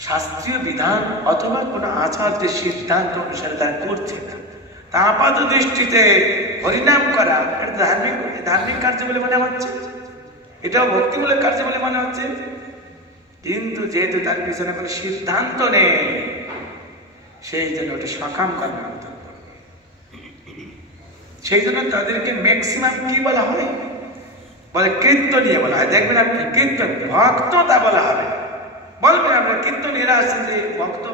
শাস্ত্রীয় বিধান অথবা কোনো আচার্যের সিদ্ধান্ত অনুসারে তারা করছে না। তা আপাত দৃষ্টিতে হরিনাম করা এটা ধার্মিক কার্য বলে মনে হচ্ছে, এটাও ভক্তিমূলক কার্য বলে মনে হচ্ছে। কিন্তু যেহেতু তার পিছনে কোনো সিদ্ধান্ত নেই, সেই জন্য ওটা সকাম কর্মের মতো। সেই জন্য তাদেরকে ম্যাক্সিমাম কি বলা হয়? বলে কীর্তনীয় বলা হয়। দেখবেন আপনি কীর্তন ভক্ত তা বলা হবে। বলবেন আপনার কীর্তনীয়রা আছেন যে ভক্ত,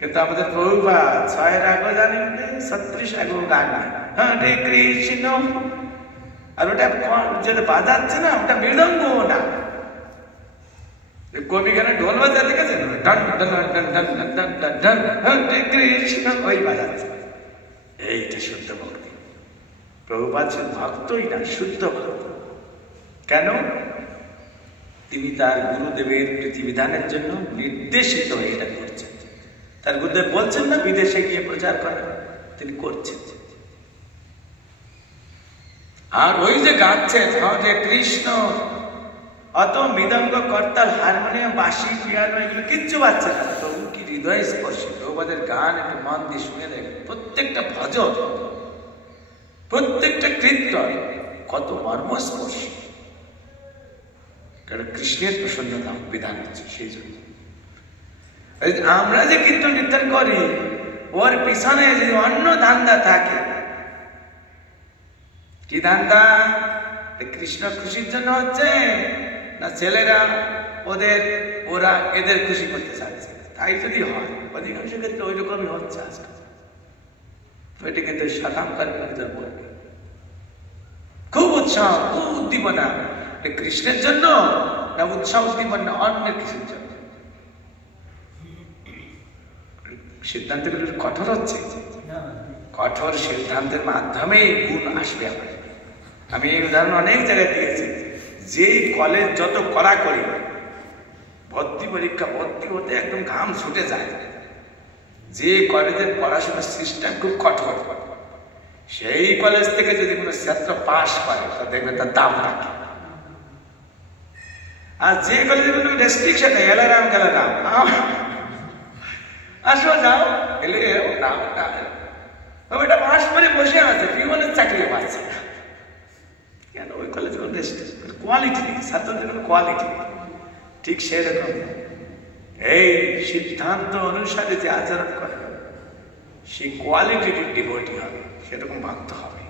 কিন্তু আমাদের প্রভুপাদ 6 রাগও জানেন, 36 রাগও গান নেই। হরে কৃষ্ণ। আর ওটা যেটা বাজাচ্ছে না, ওটা মৃদঙ্গ না। কবি গানে ঢোল বাজা দেখেছেন? ডন ডন ডন ডন ডন ডন ডন, হরে কৃষ্ণ, ওই বাজাচ্ছে। এইটা শুদ্ধ ভক্তি। প্রভুপাদ ভক্তই না, শুদ্ধ ভক্ত। কেন? তিনি তার গুরুদেবের প্রতিবিধানের জন্য নির্দেশিত হয়ে এটা করছেন। তার গুরুদেব বলছেন না বিদেশে গিয়ে প্রচার করেন, তিনি করছেন। আর ওই যে গাচ্ছে হরে কৃষ্ণ, অত মৃদঙ্গ, করতাল, হারমোনিয়াম, বাঁশি, পিয়ানো এগুলো কিচ্ছু বাজছে না। তবু কি হৃদয় স্পর্শী। প্রভুপাদের গান একটু মন দিয়ে শুনে দেখেন। প্রত্যেকটা ভজন, প্রত্যেকটা কীর্তন কত মর্মস্পর্শী। কারণ কৃষ্ণের প্রসন্নতা বিধান হচ্ছে। সেই জন্য আমরা যে কীর্তন কীর্তন করি, ওর পিছনে যদি অন্য ধান্দা থাকে, কি ধান্দা? কৃষ্ণ খুশির জন্য হচ্ছে না ছেলেরা ওরা এদের খুশি করতে চাচ্ছে? তাই যদি হয়, অধিকাংশ ক্ষেত্রে ওই রকমই হচ্ছে আজকাল। ওইটা কিন্তু সকাম কর্মের ভিতর পড়বে। খুব উৎসাহ, খুব উদ্দীপনা কৃষ্ণের জন্য, না উৎসাহ উদ্দীপনা অন্যের কিছুর জন্য? সিদ্ধান্তগুলো কঠোর হচ্ছে। কঠোর সিদ্ধান্তের মাধ্যমে গুণ আসবে আমার। আমি এই উদাহরণ অনেক জায়গায় দিয়েছি। যে কলেজ যত কড়া করি, ভর্তি পরীক্ষা ভর্তি হতে একদম ঘাম ছুটে যায়, যে কলেজের পড়াশোনার সিস্টেম খুব কঠোর, সেই কলেজ থেকে যদি কোনো ছাত্র পাশ করে তা দেখবে তার দাম রাখে। আর যে কলেজে কোনো রেস্ট্রিকশন নেই, এলারাম গেলারাম, আসো যাও, এলে না, ওইটা পাশ করে বসে আছে, পিওনের চাকরি পাচ্ছে। কেন? ওই কলেজে কোনো কোয়ালিটি নেই, ছাত্রদের কোনো কোয়ালিটি নেই। ঠিক সেরকম এই সিদ্ধান্ত অনুসারে যে আচরণ করে, সেই কোয়ালিটি ডিভোটি হবে, সেরকম ভক্ত হবে।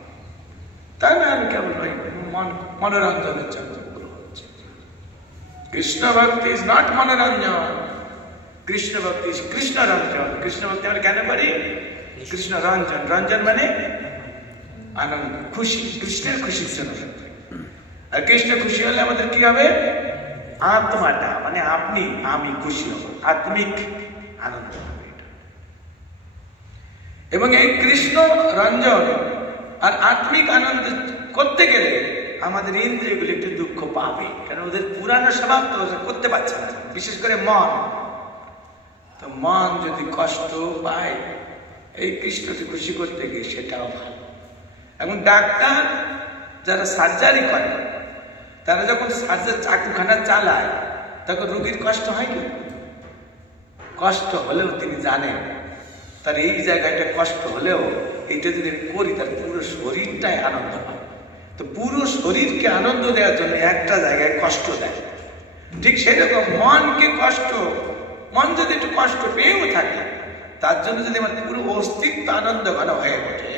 তাই না? আমি কেবল ওই মনোরঞ্জনের জন্য হচ্ছে। কৃষ্ণ ভক্তি ইজ নট মনোরঞ্জন, কৃষ্ণ ভক্তি ইজ কৃষ্ণ রঞ্জন। কৃষ্ণ ভক্তি আমরা কেন করি? কৃষ্ণ রঞ্জন। রঞ্জন মানে আনন্দ, খুশি, কৃষ্ণের খুশির জন্য। আর কৃষ্ণ খুশি হলে আমাদের কি হবে? আত্মাটা মানে আপনি আমি খুশি হব, আত্মিক আনন্দ হবে। এবং এই কৃষ্ণ রঞ্জন আর আত্মিক আনন্দ করতে গেলে আমাদের ইন্দ্রিয়গুলি একটু দুঃখ পাবে, কারণ ওদের পুরানো স্বভাব তো করতে পারছে না। বিশেষ করে মন, তো মন যদি কষ্ট পায় এই কৃষ্ণকে খুশি করতে গিয়ে, সেটাও ভালো। এবং ডাক্তার যারা সার্জারি করে, তারা যখন চাকুখানা চালায় তখন রোগীর কষ্ট হয় কি? কষ্ট হলেও তিনি জানেন তার এই জায়গাটা কষ্ট হলেও এটা যদি করি তার পুরো শরীরটাই আনন্দ পায়। তো পুরো শরীরকে আনন্দ দেওয়ার জন্য একটা জায়গায় কষ্ট দেয়। ঠিক সেরকম মনকে কষ্ট, মন যদি একটু কষ্ট পেয়েও থাকে, তার জন্য যদি আমার পুরো অস্তিত্ব আনন্দ ঘন হয়ে ওঠে,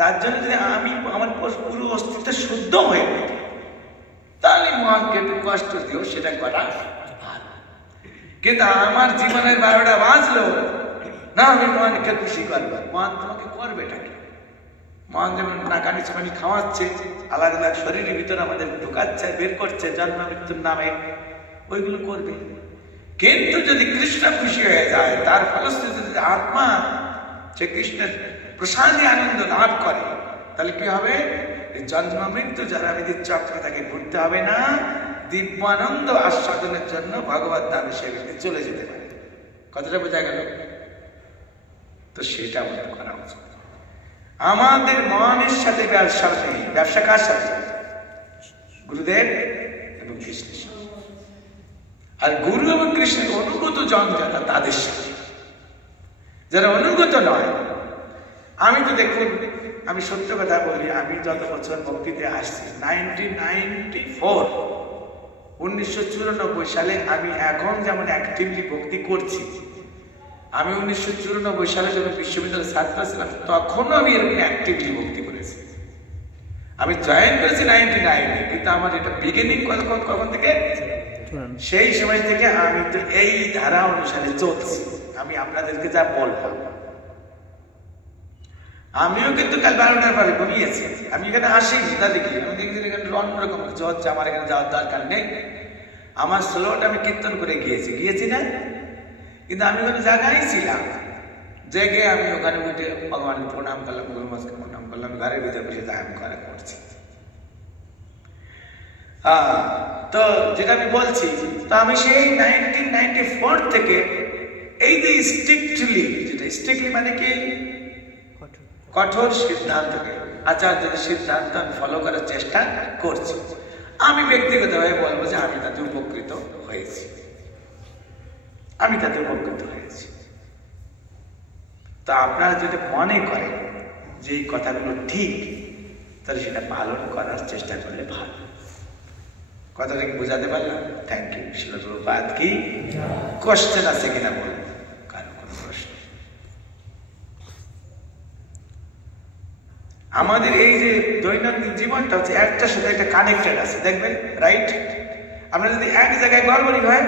তার জন্য যদি আমি আমার পুরো অস্তিত্ব শুদ্ধ হয়ে ওঠে, তাহলে মনকে একটু কষ্ট দিও, সেটা করা ভালো। কিন্তু আমার জীবনের 12টা বাজলো, না আমি মনকে খুশি করবো, মন তোমাকে করবেটাকে? মন যেমন নাকানি চাকানি খাওয়াচ্ছে, আলাদা আলাদা শরীরের ভিতরে আমাদের ঢুকাচ্ছে, বের করছে জন্ম মৃত্যুর নামে, ওইগুলো করবে। কিন্তু যদি কৃষ্ণ খুশি হয়ে যায়, তার ফলশ্রুতিতে যদি আত্মা সে কৃষ্ণের প্রসাদে আনন্দ লাভ করে, তাহলে কি হবে? জন্ম মৃত্যু যারা বিধির চক্রে তাকে ঘুরতে হবে না, দিব্য আনন্দ আস্বাদনের জন্য ভগবত ধামে সে ব্যক্তি চলে যেতে পারে। কথাটা বোঝা গেল? তো সেটা আমাদের করা উচিত। আমাদের মনের সাথে ব্যবসা নেই। ব্যবসা কার সাথে? গুরুদেব এবং কৃষ্ণের সাথে। আর গুরু এবং কৃষ্ণের অনুগত জন যারা, তাদের সাথে। যারা অনুগত নয়, আমি তো দেখুন, আমি সত্য কথা বলি, আমি যত বছর ভক্তিতে আসছি, 1994 সালে, আমি এখন যেমন অ্যাক্টিভলি ভক্তি করছি, আমি 1994 সালে যখন বিশ্ববিদ্যালয়ের ছাত্র ছিলাম, তখনও আমি এরকম অ্যাক্টিভলি ভক্তি করেছি। আমি জয়েন করেছি 99-এ, কিন্তু আমার এটা বিগিনিং কখন থেকে? সেই সময় থেকে আমি তো এই ধারা অনুসারে চলছি। আমি আপনাদেরকে যা বললাম, আমিও কিন্তু কাল 12টার পরে ঘুমিয়েছি। আমি এখানে আসিনি, তা দেখি আমি দেখছি এখানে অন্যরকম কিছু হচ্ছে, আমার এখানে যাওয়ার দরকার নেই। আমার স্লোটা আমি কীর্তন করে গিয়েছি না? কিন্তু আমি ওখানে জায়গায় ছিলাম, জেগে আমি ওখানে উঠে ভগবানকে প্রণাম করলাম, গুরু মহারাজকে প্রণাম করলাম, ঘরের ভিতরে বসে তাই আমি ঘরে করছি। তো যেটা আমি বলছি, তো আমি সেই 1994 থেকে এই যে স্ট্রিক্টলি মানে কি কঠোর সিদ্ধান্তকে, আচার্যদের সিদ্ধান্ত আমি ফলো করার চেষ্টা করছি। আমি ব্যক্তিগতভাবে বলবো যে আমি তাতে উপকৃত হয়েছি। তা আপনারা যদি মনে করেন যে এই কথাগুলো ঠিক, তাহলে সেটা পালন করার চেষ্টা করলে ভালো। কথাটা কি বোঝাতে পারলাম? Thank you. শিল প্রভুপাদ কি? কোশ্চেন আছে কিনা বলুন, কারো কোনো প্রশ্ন? আমাদের এই যে দৈনন্দিন জীবনটা হচ্ছে একটার সাথে একটা কানেক্টেড আছে, দেখবেন, রাইট? আমরা যদি এক জায়গায় গড়বড়ি হয়,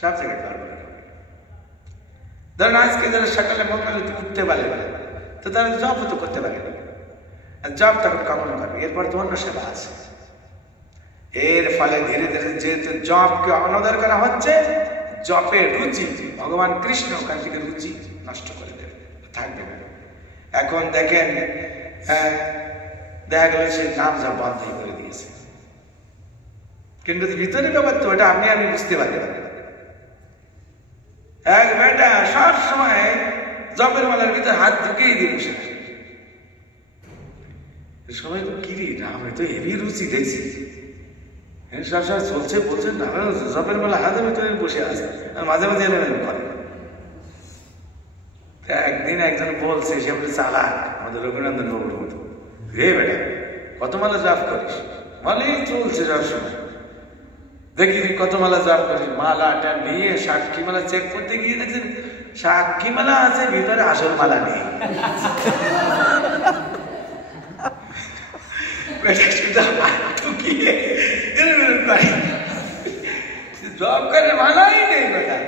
সব জায়গায় গড়বড়ি হবে। ধরেন আজকে যারা সকালে মঙ্গলে উঠতে পারে, তো তারা জব তো করতে পারে, জব তখন কখন করবে? এরপর তো অন্য সেবা আছে। এর ফলে ধীরে ধীরে যেহেতু জবকে অনাদর করা হচ্ছে, জপের রুচি, ভগবান কৃষ্ণ ওখান থেকে রুচি নষ্ট করে দেবে, থাকবে না। এখন দেখেন, দেখা গেল সে নাম জপ বন্ধ করে দিয়েছে, কিন্তু ভিতরে ব্যাপার তো ওটা আমি বুঝতে পারি না। এক বেটা সব সময় জপের মালার ভিতরে হাত ঢুকিয়ে দিয়ে বসে থাকে। সবাই কিরি নাম তো হেভি রুচি দেখছি, সব চলছে বলছে না, জপের মালা হাতের ভিতরে বসে আছে, মাঝে মাঝে এলেন করে। একদিন একজন বলছে, সে বলে চালাক, আমাদের রঘুনন্দন বাবুর মতো, রে বেটা কত মালা জপ করিস? বলেই চলছে সবসময়, দেখি কত মালা জপ করিস। মালাটা নিয়ে সাক্ষী মালা চেক করতে গিয়ে দেখছেন সাক্ষী মালা আছে, ভিতরে আসল মালা নেই। জব করে মালাই নেই বেটা,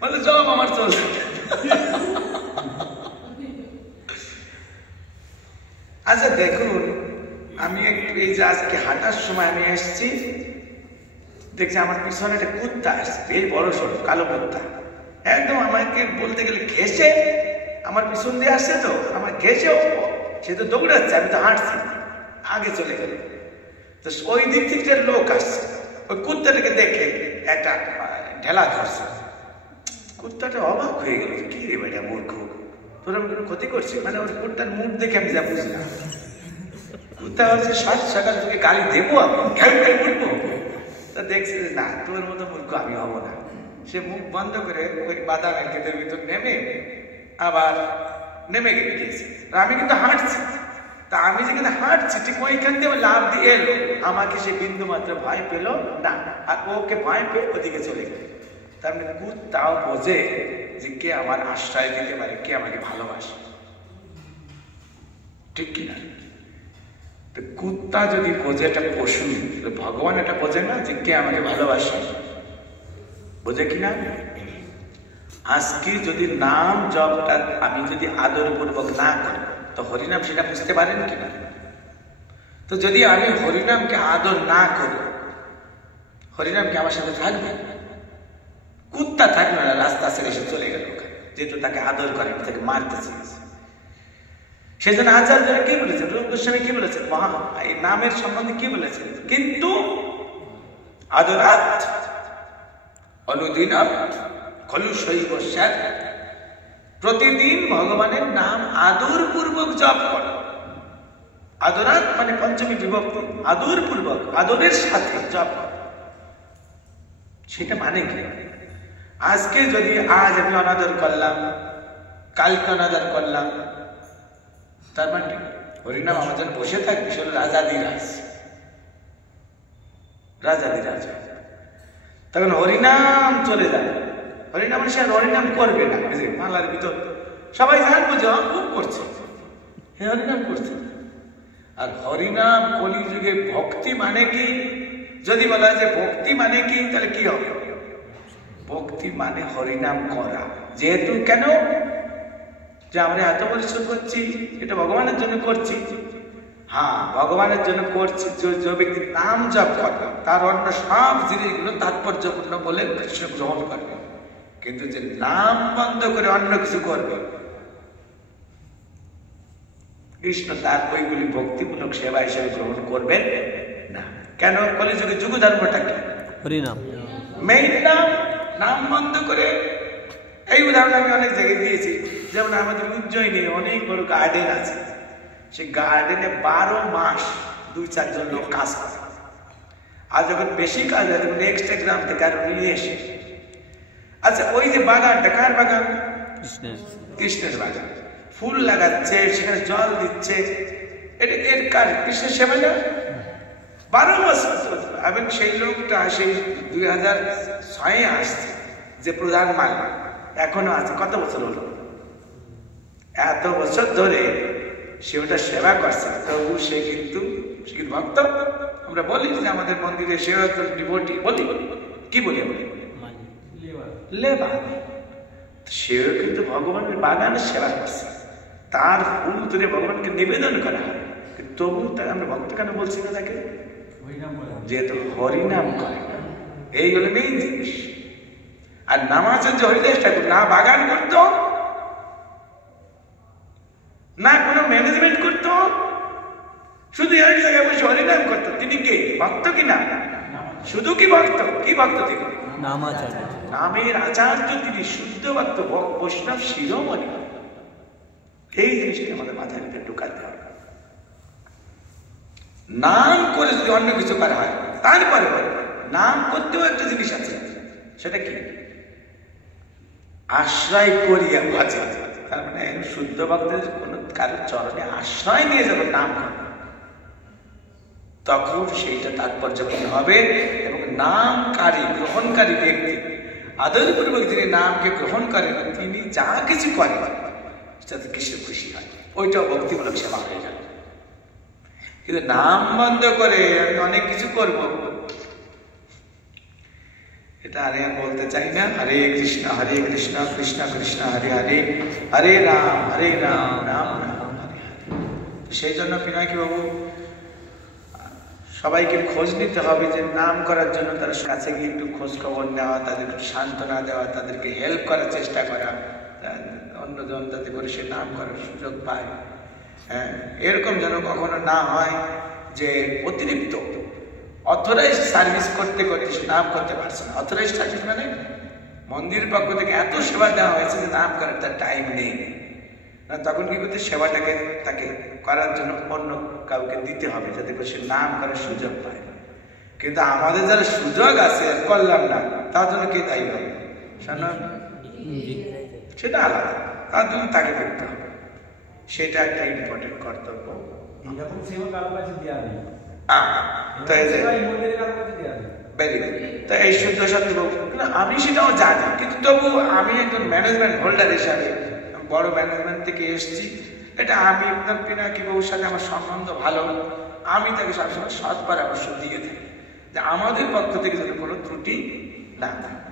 বলে জব আমার চলছে। আচ্ছা দেখুন, আমি একটু এই যে আজকে হাঁটার সময় আমি এসছি, দেখছি আমার পিছনে একটা কুত্তা আসছে, বেশ বড় সড়ো কালো কুত্তা, একদম আমাকে বলতে গেলে ঘেসে আমার পিছন দিয়ে আসছে, তো আমার ঘেসে সে তো দৌড়াচ্ছে, আমি তো হাঁটছি, আগে চলে গেল। তো ওই দিক থেকে লোক আসছে, ওই কুত্তাটাকে দেখে একটা ঢেলা ধরছে। কুত্তাটা অবাক হয়ে গেল, কি রে বেটা মূর্খ, তোর আমি কোনো ক্ষতি করছি? মানে ওই কুত্তার মুখ দেখে আমি যা বুঝলাম, কুত্তা হচ্ছে সকাল থেকে গালি দেবো, আমি উঠবো। তা দেখছি যে না, তোর মতো মূর্খ আমি হব না। সে মুখ বন্ধ করে ওই বাদামের ক্ষেতের ভিতর নেমে আবার নেমে গিয়েছে। আমি কিন্তু হাঁটছি, তা আমি যেখানে হাঁটছি ঠিক ওইখান দিয়ে লাভ দিয়ে এলো, আমাকে সে বিন্দু মাত্র ভয় পেল না, আর ওকে ভয় পেয়ে ওদিকে চলে গেল। তার মানে কুত্তাও বোঝে যে কে আমার আশ্রয় দিতে পারে, কে আমাকে ভালোবাসে, ঠিক কিনা? তো কুত্তা যদি বোঝে একটা পশু, ভগবান এটা বোঝে না যে কে আমাকে ভালোবাসে? বোঝে কিনা? আজকে যদি নাম জপটা আমি যদি আদরপূর্বক না করি তো হরিনাম সেটা বুঝতে পারেন কিনা? তো যদি আমি হরিনামকে আদর না করি, হরিনাম কি আমার সাথে থাকবে? কুত্তা থাকবে না, রাস্তা ছেড়ে এসে চলে গেল যেহেতু তাকে আদর করে, তাকে মারতে চেয়েছে। সেই জন্য আচার্যরা কি বলেছেন, রূপ গোস্বামী কি বলেছেন, মহা এই নামের সম্বন্ধে কি বলেছেন? কিন্তু আদরাত অনুদিনম খলু শৈব স্যার, প্রতিদিন ভগবানের নাম আদর পূর্বক জপ করো। আদরাত মানে পঞ্চমী বিভক্তি, আদর পূর্বক, আদরের সাথে জপ করো। সেটা মানে কি? আজকে যদি আজ আমি অনাদর করলাম, কালকে অনাদর করলাম, তার মানে হরিনাম আমার জন্য বসে থাকবে। সেটা রাজাদিরাজ, রাজাদিরাজ। তখন হরিনাম চলে যায়। হরিনাম সে হরিনাম করবে না, বাংলার ভিতর সবাই জানবো যে খুব করছে, হ্যাঁ হরিনাম করছে। আর হরিনাম কলিযুগে ভক্তি মানে কি? যদি বলা হয় যে ভক্তি মানে কি, তাহলে কি হবে? ভক্তি মানে হরিনাম করা। যেহেতু কেন যে আমরা এত পরিশ্রম করছি, এটা ভগবানের জন্য করছি। হ্যাঁ, ভগবানের জন্য করছি। যে ব্যক্তি নাম জপ করবে তার অন্য সব জিনিসগুলো তাৎপর্যপূর্ণ বলে কৃষ্ণ গ্রহণ করবে, কিন্তু যে নাম বন্ধ করে অন্য কিছু করবে, কৃষ্ণ তার ওইগুলি ভক্তিমূলক সেবা হিসেবে গ্রহণ করবেন না। কেন? কলিযুগে যুগ ধর্মটা কি? হরিনাম, মেইন নাম। নাম বন্ধ করে, এই উদাহরণ আমি অনেক জায়গায় দিয়েছি। যেমন আমাদের উজ্জয়িনী অনেক বড় গার্ডেন আছে, সেই গার্ডেনে 12 মাস 2-4 জন লোক কাজ করে। আর যখন বেশি কাজ হয় তখন নেক্সট গ্রাম থেকে আরো নিয়ে এসে, আচ্ছা ওই যে বাগানটা কার বাগান? কৃষ্ণের বাগান। ফুল লাগাচ্ছে, সেখানে জল দিচ্ছে, এটা এর কাজ কৃষ্ণের সেবা না? 12 বছর। এবং সেই লোকটা সেই 2006 আসছে, যে প্রধান মালিক এখনো আছে। কত বছর হলো? এত বছর ধরে সে ওটা সেবা করছে। তবু সে কিন্তু ভক্ত। আমরা বলি যে আমাদের মন্দিরে সেবা ডিভোটি বলি, কি বলি আমরা? লেবার। সেও কিন্তু ভগবানের বাগানের সেবা করছে, তার ফুল ধরে ভগবানকে নিবেদন করা হয়। কিন্তু তবু তাকে আমরা ভক্ত কেন বলছি না তাকে? যেহেতু হরিনাম করে। এই হলো মেইন জিনিস। আর নামাচার্য হরিদাস ঠাকুর না বাগান করত, না কোনো ম্যানেজমেন্ট করত, শুধু এক জায়গায় বসে হরিনাম করত। তিনি কে? ভক্ত কি না? শুধু কি ভক্ত? কি ভক্ত তিনি? নামাচার্য, নামের আচার্য তিনি, শুদ্ধ ভক্ত, বৈষ্ণব শিরোমণি। এই জিনিসটি আমাদের মাথায় ভিতরে ঢুকাতে হবে। নাম করে যদি অন্য কিছু করা হয়, তারপরে নাম করতেও একটা জিনিস আছে, সেটা কি? আশ্রয় করিয়া ভজা। তার মানে শুদ্ধ ভক্তের কোন কারোর চরণে আশ্রয় নিয়ে যখন নাম করবে, তখন সেইটা তাৎপর্যপূর্ণ হবে। এবং নামকারী, গ্রহণকারী ব্যক্তি, আদরপূর্বক যিনি নামকে গ্রহণ করেন, তিনি যা কিছু করেন তাতে কৃষ্ণ খুশি হয়, ওইটাও ভক্তিমূলক সেবা হয়ে যাবে। কিন্তু নাম বন্ধ করে আমি অনেক কিছু করব, এটা আরে বলতে চাই না। হরে কৃষ্ণ কৃষ্ণ কৃষ্ণ হরে হরে, হরে রাম রাম রাম হরে হরে। সেই জন্য পিনাকি বাবু সবাইকে খোঁজ নিতে হবে যে নাম করার জন্য তার কাছে গিয়ে একটু খোঁজ খবর নেওয়া, তাদেরকে সান্ত্বনা দেওয়া, তাদেরকে হেল্প করার চেষ্টা করা, অন্যজন যাতে করে সে নাম করার সুযোগ পায়। হ্যাঁ, এরকম যেন কখনো না হয় যে অতিরিক্ত অথরাইজড সার্ভিস করতে করতে সে নাম করতে পারছে না। অথরাইজড সার্ভিস মানে মন্দিরের পক্ষ থেকে এত সেবা দেওয়া হয়েছে যে নাম করার তার টাইম নেই, না তখন কি করতে সেবাটাকে তাকে করার জন্য অন্য কাউকে দিতে হবে যাতে করে সে নাম করার সুযোগ পায়। কিন্তু আমাদের যারা সুযোগ আছে করলাম না, তার জন্য কে দায়ী হবে? সেটা আলাদা, তার জন্য তাকে করতে হবে। সেটা একটা ইম্পর্টেন্ট কর্তব্য। এই শুদ্ধ সত্য আমি সেটাও জানি, কিন্তু তবু আমি একজন ম্যানেজমেন্ট হোল্ডার হিসাবে, বড় ম্যানেজমেন্ট থেকে এসেছি, এটা আমি একদম পিনাকি বাবুর সাথে আমার সম্বন্ধ ভালো, আমি তাকে সবসময় সৎ পরামর্শ দিয়ে থাকি যে আমাদের পক্ষ থেকে যেন কোনো ত্রুটি না থাকে।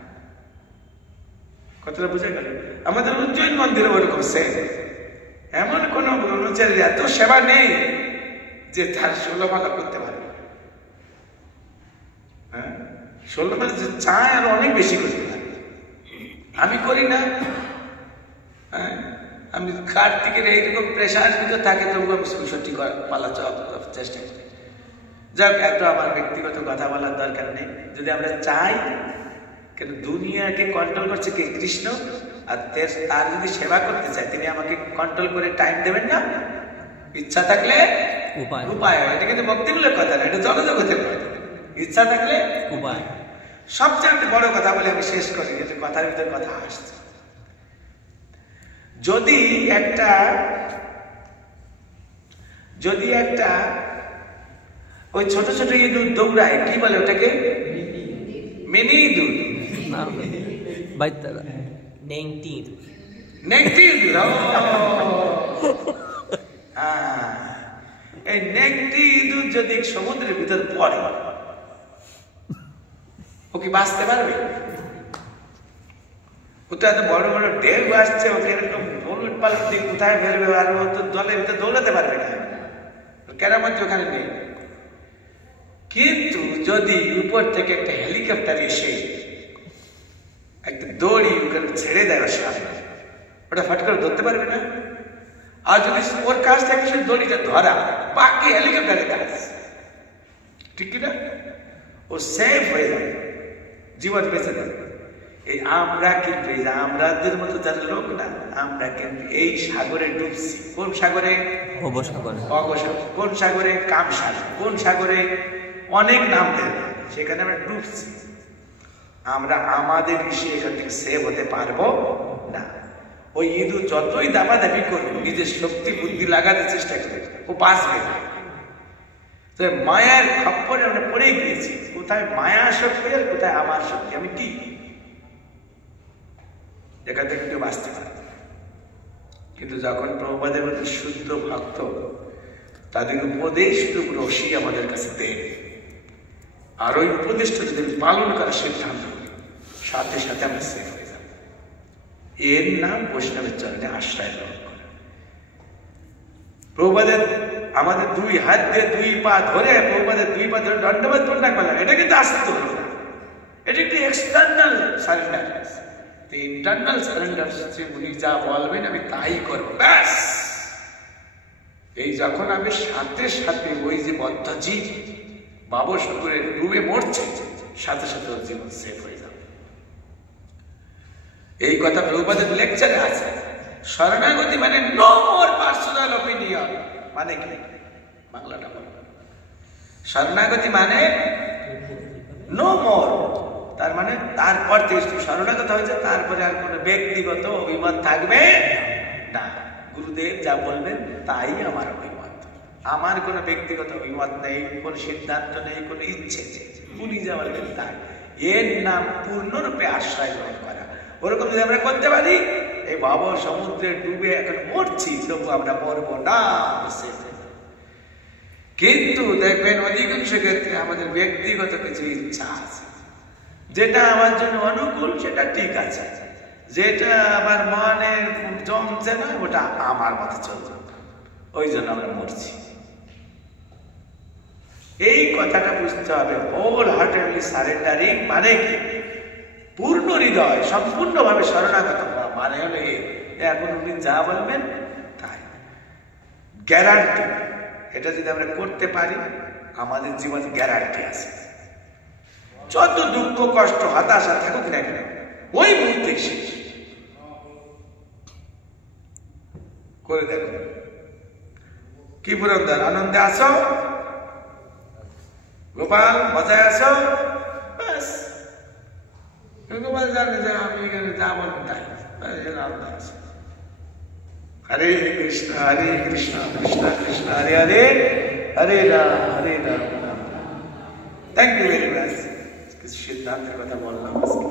কথাটা বুঝে গেল? আমাদের উজ্জয়ন মন্দিরে ওরকম সেম, এমন কোন ব্রহ্মচারীর এত সেবা নেই যে তার 16 মালা করতে পারবে। হ্যাঁ, 16 মালা যে চায় আর অনেক বেশি করতে পারে। আমি করি না। হ্যাঁ, আমি কার্তিকের এইরকম প্রেশার কিন্তু থাকে, তবু আমি ৬৬ মালা চেষ্টা করি। যাক, এত আমার ব্যক্তিগত কথা বলার দরকার নেই। যদি আমরা চাই, কিন্তু দুনিয়াকে কন্ট্রোল করছে কে? কৃষ্ণ। আর তার যদি সেবা করতে চাই, তিনি আমাকে কন্ট্রোল করে টাইম দেবেন না? ইচ্ছা থাকলে উপায়। এটা কিন্তু ভক্তিমূলক কথা না, এটা জনজগতের কথা। ইচ্ছা থাকলে উপায়। সবচেয়ে বড় কথা বলে আমি শেষ করি, কিন্তু কথার ভিতরে কথা আসছে। যদি একটা ওই ছোট ছোট ইঁদুর দৌড়ায়, কি বলে ওটাকে? মিনি ইঁদুর, নেংটি ইঁদুর। এই নেংটি ইঁদুর যদি সমুদ্রের ভিতর পড়ে, ও কি বাঁচতে পারবে? ও তো এত বড় বড় ঢেউ আসছে, ওকে এরকম উলট পালট দিয়ে কোথায় ফেলবে? আর ও তো দলের ভিতরে দৌড়াতে পারবে না, কেরামত ওখানে নেই। কিন্তু যদি উপর থেকে একটা হেলিকপ্টার এসে একটা দড়ি ওখানে ছেড়ে দেয় ওর সামনে, ওটা ফট করে ধরতে পারবে না। আর যদি ওর কাছ থেকে সে দড়িটা ধরা, বাকি হেলিকপ্টারের কাজ, ঠিক কিনা? ও সেফ হয়ে যাবে, জীবন বেঁচে যাবে। এই আমরা কিন্তু আমাদের মতো যারা লোক না, আমরা কিন্তু এই সাগরে ডুবছি। কোন সাগরে? অগসাগর। কোন সাগরে? কামসাগর। কোন সাগরে? অনেক নাম দেয়, সেখানে আমরা ডুবছি। আমরা আমাদের বিষয়ে এখান থেকে সেভ হতে পারবো না। ওই ইঁদুর যতই দাবাদাবি করবে, নিজের শক্তি বুদ্ধি লাগাতে চেষ্টা করে, ও বাঁচবে না। তো মায়ার খপ্পরে আমরা পড়ে গিয়েছি। কোথায় মায়া শক্তি আর কোথায় আমার শক্তি? আমি কি এখান থেকে কেউ বাঁচতে পারে। কিন্তু যখন প্রভুপাদের মতো শুদ্ধ ভক্ত তাদের উপদেশ রশি আমাদের কাছে দেন, আর ওই উপদেশটা যদি পালন করার সিদ্ধান্ত করি, সাথে সাথে আমরা সেফ হয়ে যাব। এর নাম বৈষ্ণবের চরণে আশ্রয় গ্রহণ করা। প্রভুপাদের আমাদের 2 হাত দিয়ে 2 পা ধরে, প্রভুপাদের 2 পা ধরে দণ্ডবোধ প্রণাম করলাম, এটা কিন্তু আস্ত হলো না, এটা একটি এক্সটার্নাল সারেন্ডার। ইন্টারনাল সারেন্ডার হচ্ছে উনি যা বলবেন আমি তাই করবো, ব্যাস। এই যখন আমি সাথে সাথে ওই যে বদ্ধজীব বাবসাগরে ডুবে মরছে, সাথে সাথে ওর জীবন সেফ হয়ে যাবে। এই কথা প্রভুপাদের লেকচারে আছে। শরণাগতি মানে নো মোর পার্সোনাল অপিনিয়ন। মানে কি? বাংলাটা বল। শরণাগতি মানে নো মোর, তার মানে তারপর শরণাগত হয়েছে, তারপরে আর কোনো ব্যক্তিগত অভিমত থাকবে না। গুরুদেব যা বলবেন তাই আমার অভিমত, আমার কোনো ব্যক্তিগত অভিমত নেই, কোনো সিদ্ধান্ত নেই, কোনো ইচ্ছে নেই। উনি যা বলবেন তাই। এর নাম পূর্ণরূপে আশ্রয় গ্রহণ করা। ওরকম যদি আমরা করতে পারি, এই ভব সমুদ্রে ডুবে এখন মরছি, তবু আমরা মরবো না। কিন্তু দেখবেন অধিকাংশ ক্ষেত্রে আমাদের ব্যক্তিগত কিছু ইচ্ছা আছে, যেটা আমার জন্য অনুকূল সেটা ঠিক আছে, যেটা আমার মনে জমছে না ওটা আমার মতো চলছে, ওই জন্য আমরা মরছি। এই কথাটা বুঝতে হবে। হোল হার্টেডলি সারেন্ডারিং মানে কি? পূর্ণ হৃদয়, সম্পূর্ণভাবে শরণাগত হওয়া মানে হলো এখন উনি যা বলবেন তাই। গ্যারান্টি, এটা যদি আমরা করতে পারি আমাদের জীবনে গ্যারান্টি আছে। যত দুঃখ কষ্ট হতাশা থাকুক না কেন, ওই মুহূর্তে শেষ করে দেব। কি পুরন্দর, আনন্দে আসো, গোপাল মজায় আসো, ব্যাস। গোপাল জানে যে আমি এখানে যা বলবো তাই, আনন্দ আসো। Hare Krishna Hare Krishna Krishna Krishna Hare Hare, Hare Ram Hare Ram. Thank you very much. কিছু সিদ্ধান্তের কথা বললাম আজকে।